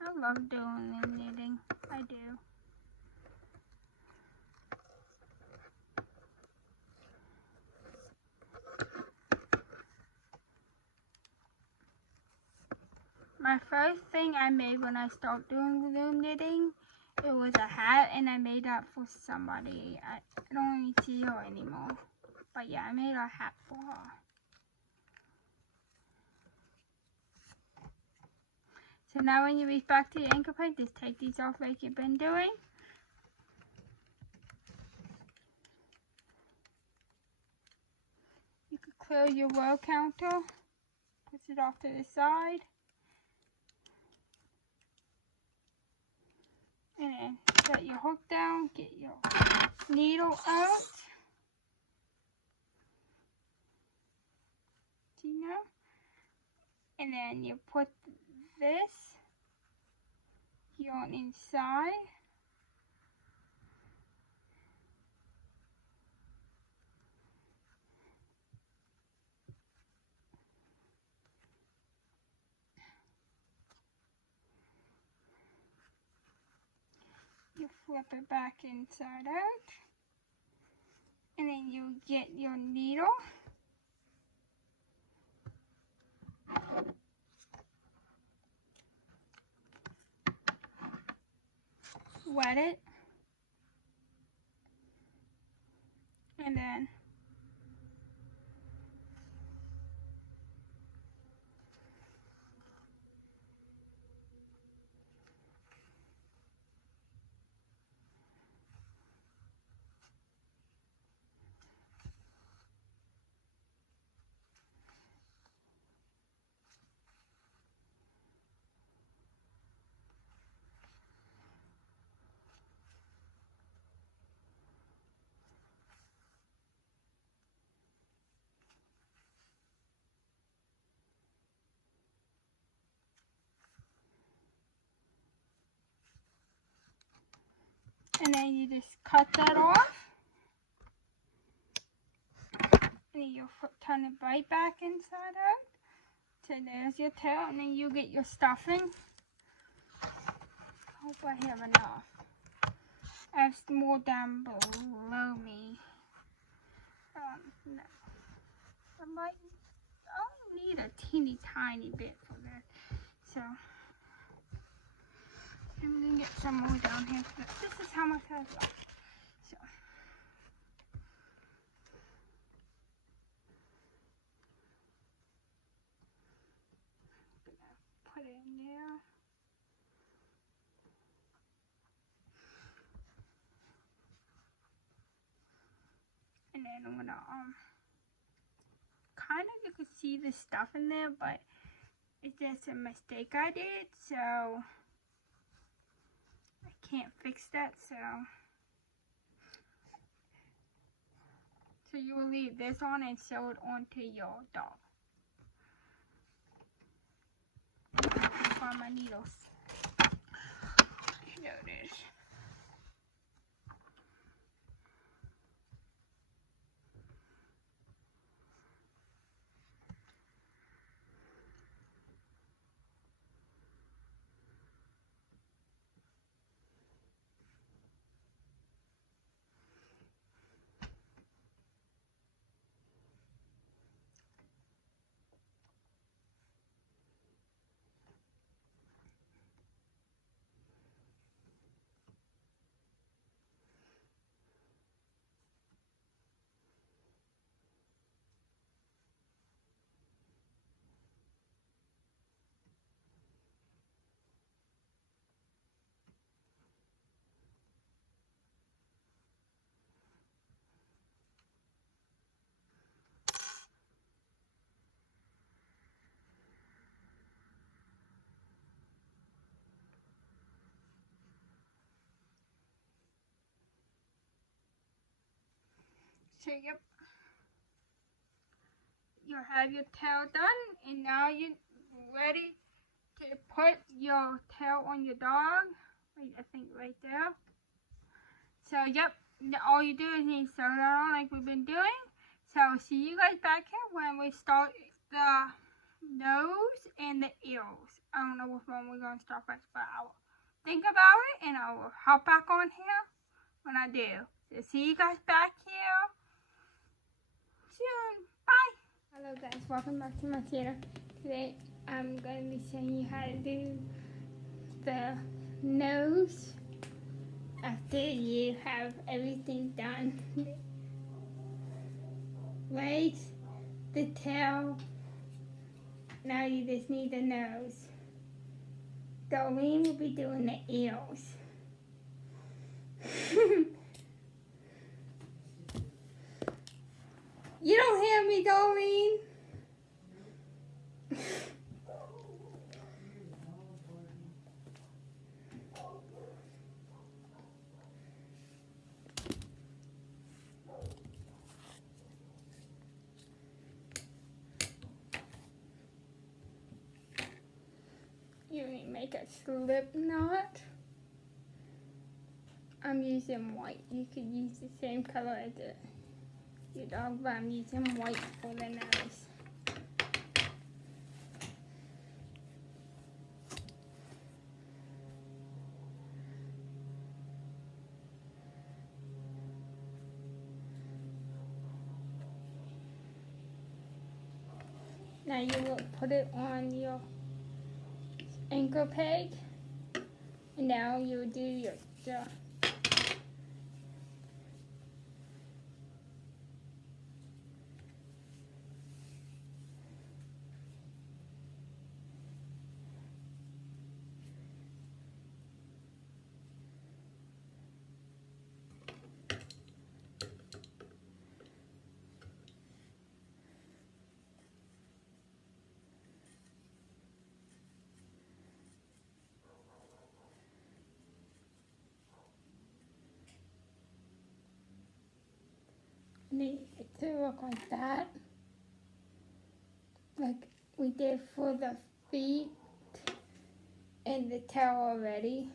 I love doing Loom knitting. I do. My first thing I made when I started doing Loom knitting, it was a hat, and I made that for somebody. I don't even see her anymore. But yeah, I made a hat for her. So now when you reach back to your anchor point, just take these off like you've been doing. You can clear your row counter, push it off to the side, and then set your hook down, get your needle out. See now? And then you put this here on inside. You flip it back inside out, and then you get your needle, wet it, and then you just cut that off, and then you turn it right back inside out. So there's your tail, and then you get your stuffing. Hope I have enough. I have more down below me. No. I only need a teeny tiny bit for this. So I'm gonna get some more down here. This is how much I have left. So I'm gonna put it in there. And then I'm gonna kind of, you can see the stuff in there, but it's just a mistake I did, so I can't fix that. So you will leave this on and sew it onto your doll. find my needles. There it is. So yep, you have your tail done, and now you're ready to put your tail on your dog. I think right there. So yep, all you do is you sew that on like we've been doing. So see you guys back here when we start the nose and the ears. I don't know which one we're gonna start first, but I will think about it and I will hop back on here when I do. So see you guys back here soon. Bye. Hello guys, welcome back to my channel. Today I'm going to be showing you how to do the nose after you have everything done. Legs, the tail, now you just need the nose. Darlene will be doing the ears. You don't hear me, Darlene? You need to make a slip knot. I'm using white. You could use the same color as your dog, but I'm using white for the nose. Now you will put it on your ankle peg, and now you will do your jaw. Need it to look like that, like we did for the feet and the tail already.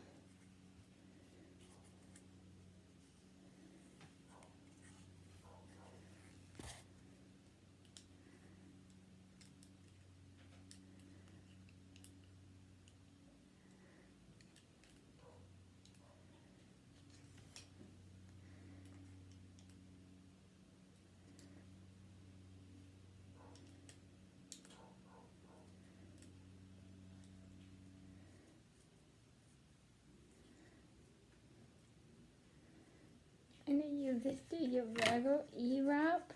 And then you just do your regular E-wrap.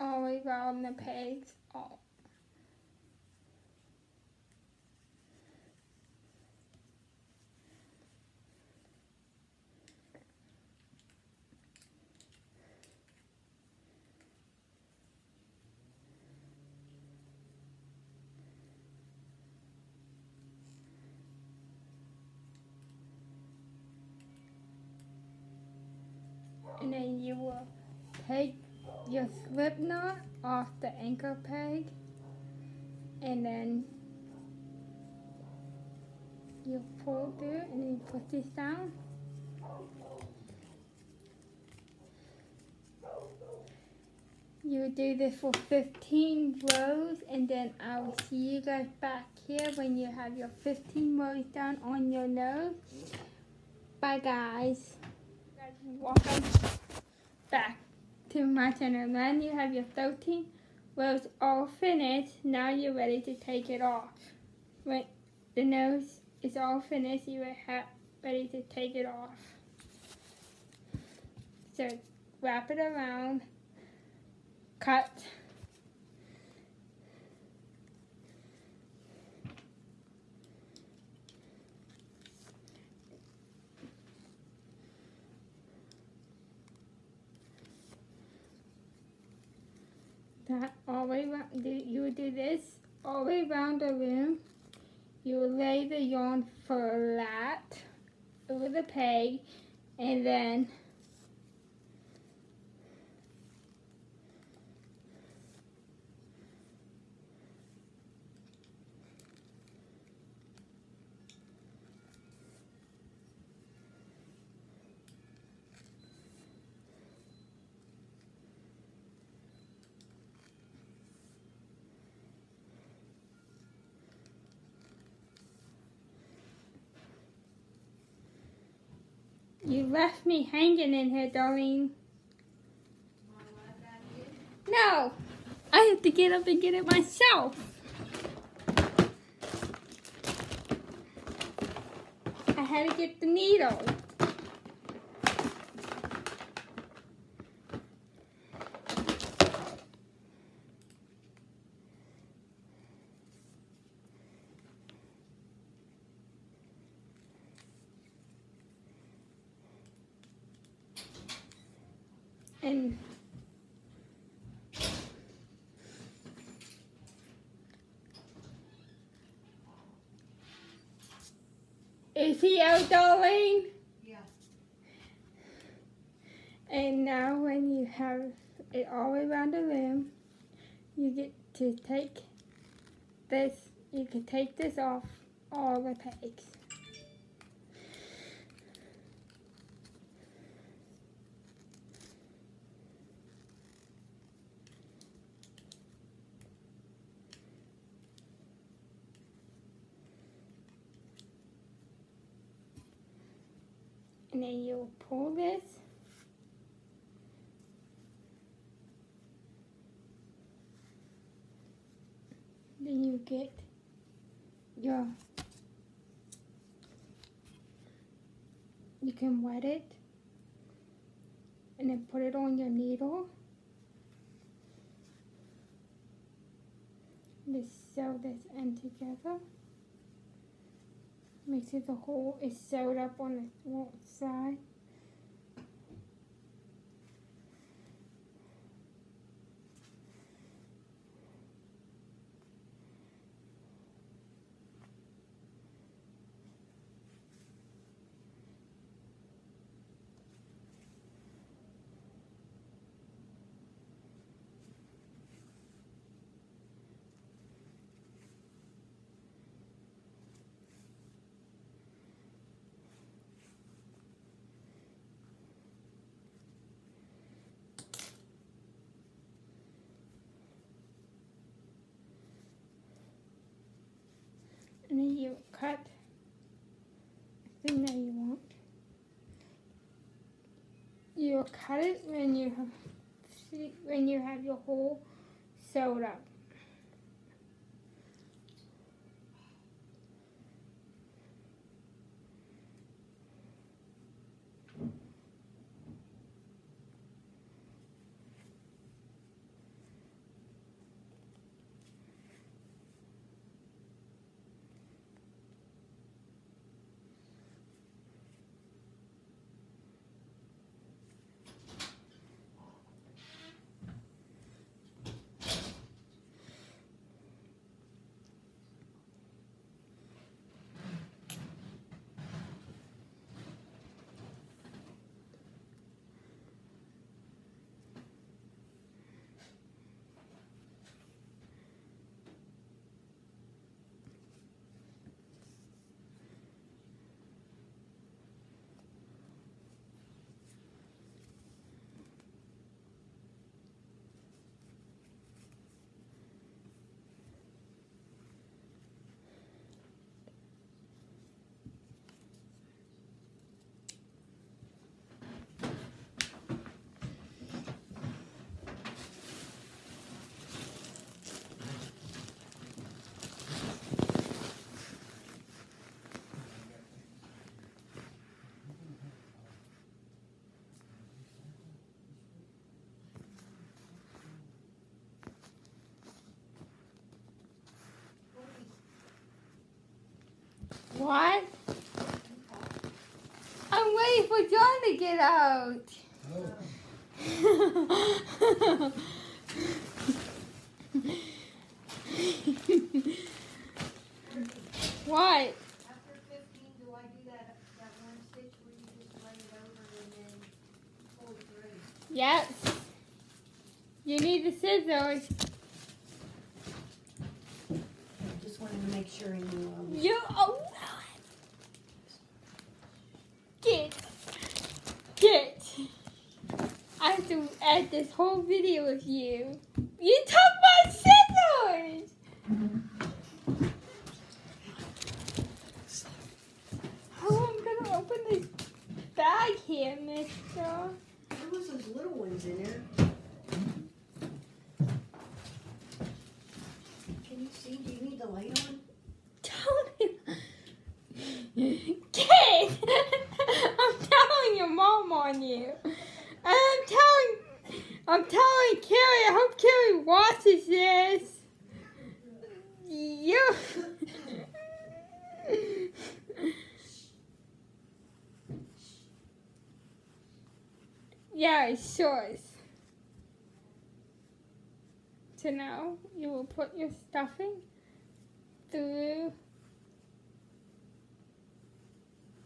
All the way around the pegs. All. And then you will take your slip knot off the anchor peg, and then you pull through and then you put this down. You do this for 15 rows, and then I will see you guys back here when you have your 15 rows done on your nose. Bye guys. Welcome back to my channel. Now you have your 13 rows all finished. Now you're ready to take it off. When the nose is all finished, you are ready to take it off. So wrap it around. Cut. That all the way around. You would do this all the way around the room. You will lay the yarn flat over the peg, and then you left me hanging in here, darling. No, I have to get up and get it myself. I had to get the needle. And is he out, darling? Yeah. And now when you have it all around the room, you get to take this, you can take this off all the pegs. And then you'll pull this. Then you get your, you can wet it and then put it on your needle. Just sew this end together. Make sure the hole is sewed up on the one side. And then you cut the thing that you want. You'll cut it when you have your hole sewed up. trying to get out. Oh. What? After 15, do I do that one stitch where you just lay it over and then pull it through? Yes. You need the scissors. I just wanted to make sure I knew I was... You, oh, Get. I have to add this whole video with you. You took my scissors! Oh, I'm gonna open this bag here, mister. There was those little ones in there. Can you see? Do you need the light on? Kid! I'm telling your mom on you. And I'm telling Carrie, I hope Carrie watches this. You. Yeah, it's yours. So now you will put your stuffing through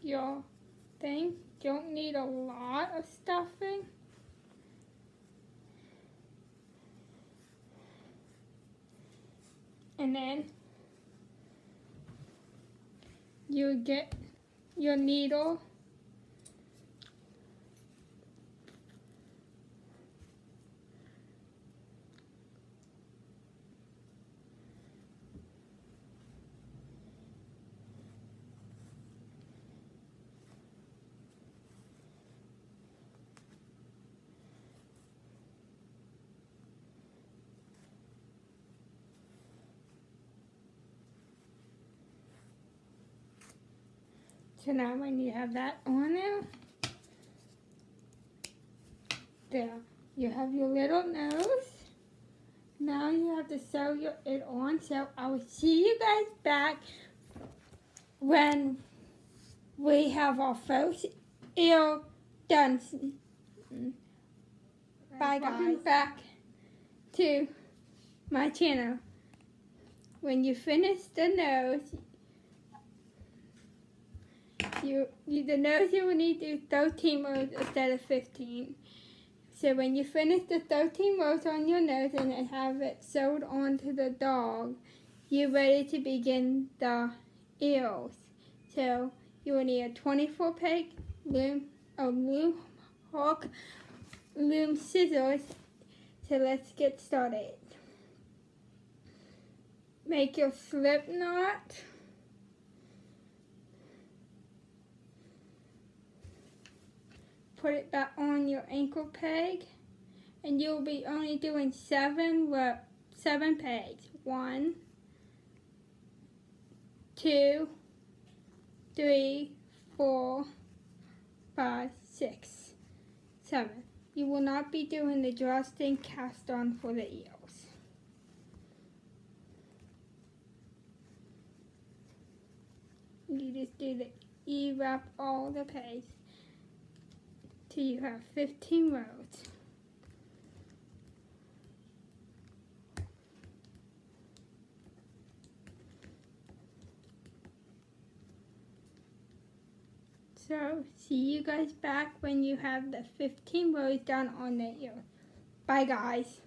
your thing. You don't need a lot of stuffing. And then you get your needle. So now when you have that on there, you have your little nose. Now you have to sew it on. So I will see you guys back when we have our first ear done. Bye guys. Welcome back to my channel. When you finish the nose, the nose you will need to do 13 rows instead of 15. So when you finish the 13 rows on your nose and have it sewed onto the dog, you're ready to begin the ears. So you will need a 24 peg loom scissors. So let's get started. Make your slip knot. Put it back on your ankle peg, and you'll be only doing 7 pegs. 1, 2, 3, 4, 5, 6, 7. You will not be doing the drawstring cast on for the ears. You just do the E-wrap all the pegs. So you have 15 rows. So see you guys back when you have the 15 rows done on the ear. Bye guys.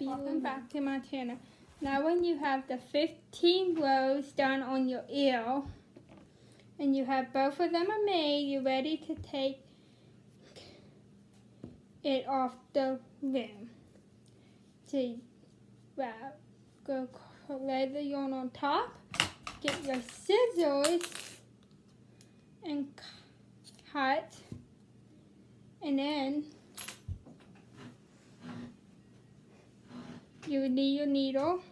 Welcome back to my channel. Now when you have the 15 rows done on your ear, and you have both of them are made, you're ready to take it off the loom. So go lay the yarn on top, get your scissors and cut, and then you would need your needle.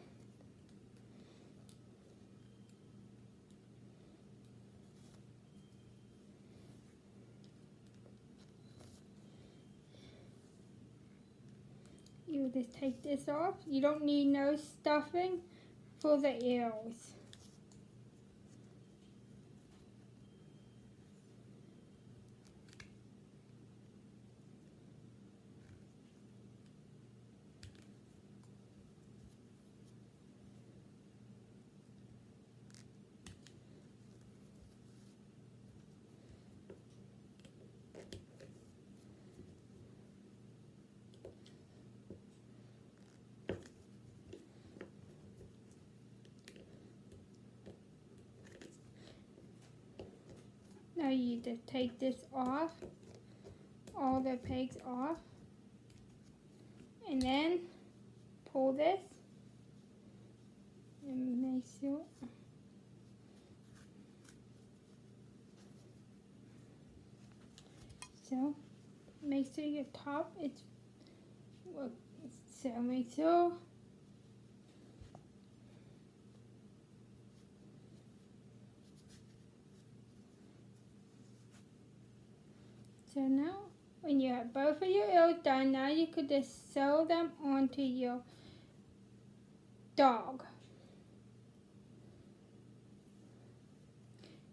You just take this off. You don't need no stuffing for the ears. tell you to take this off, all the pegs off, and then pull this and make sure. So make sure your top is, so make sure. So now, when you have both of your ears done, now you could just sew them onto your dog.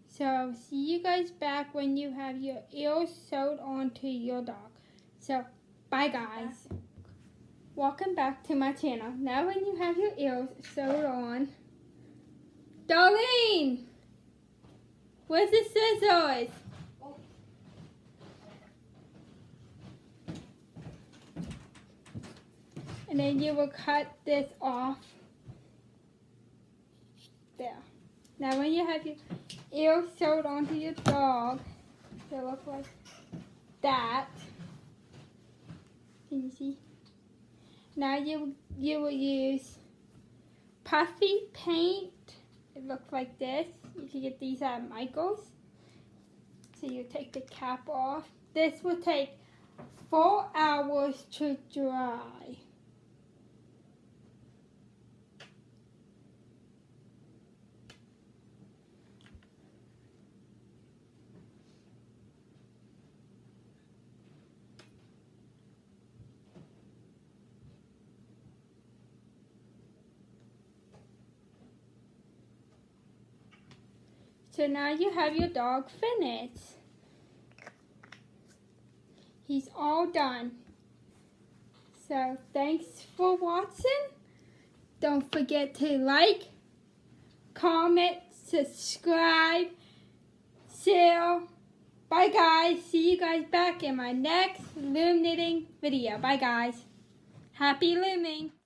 So I'll see you guys back when you have your ears sewed onto your dog. So, bye guys. Welcome back to my channel. Now when you have your ears sewed on, Darlene! Where's the scissors? And then you will cut this off. There. Now when you have your ears sewed onto your dog, they look like that. Can you see? Now you will use puffy paint. It looks like this. You can get these at Michael's. So you take the cap off. This will take 4 hours to dry. So now you have your dog finished. He's all done. So thanks for watching. Don't forget to like, comment, subscribe, share. Bye guys. See you guys back in my next loom knitting video. Bye guys. Happy looming.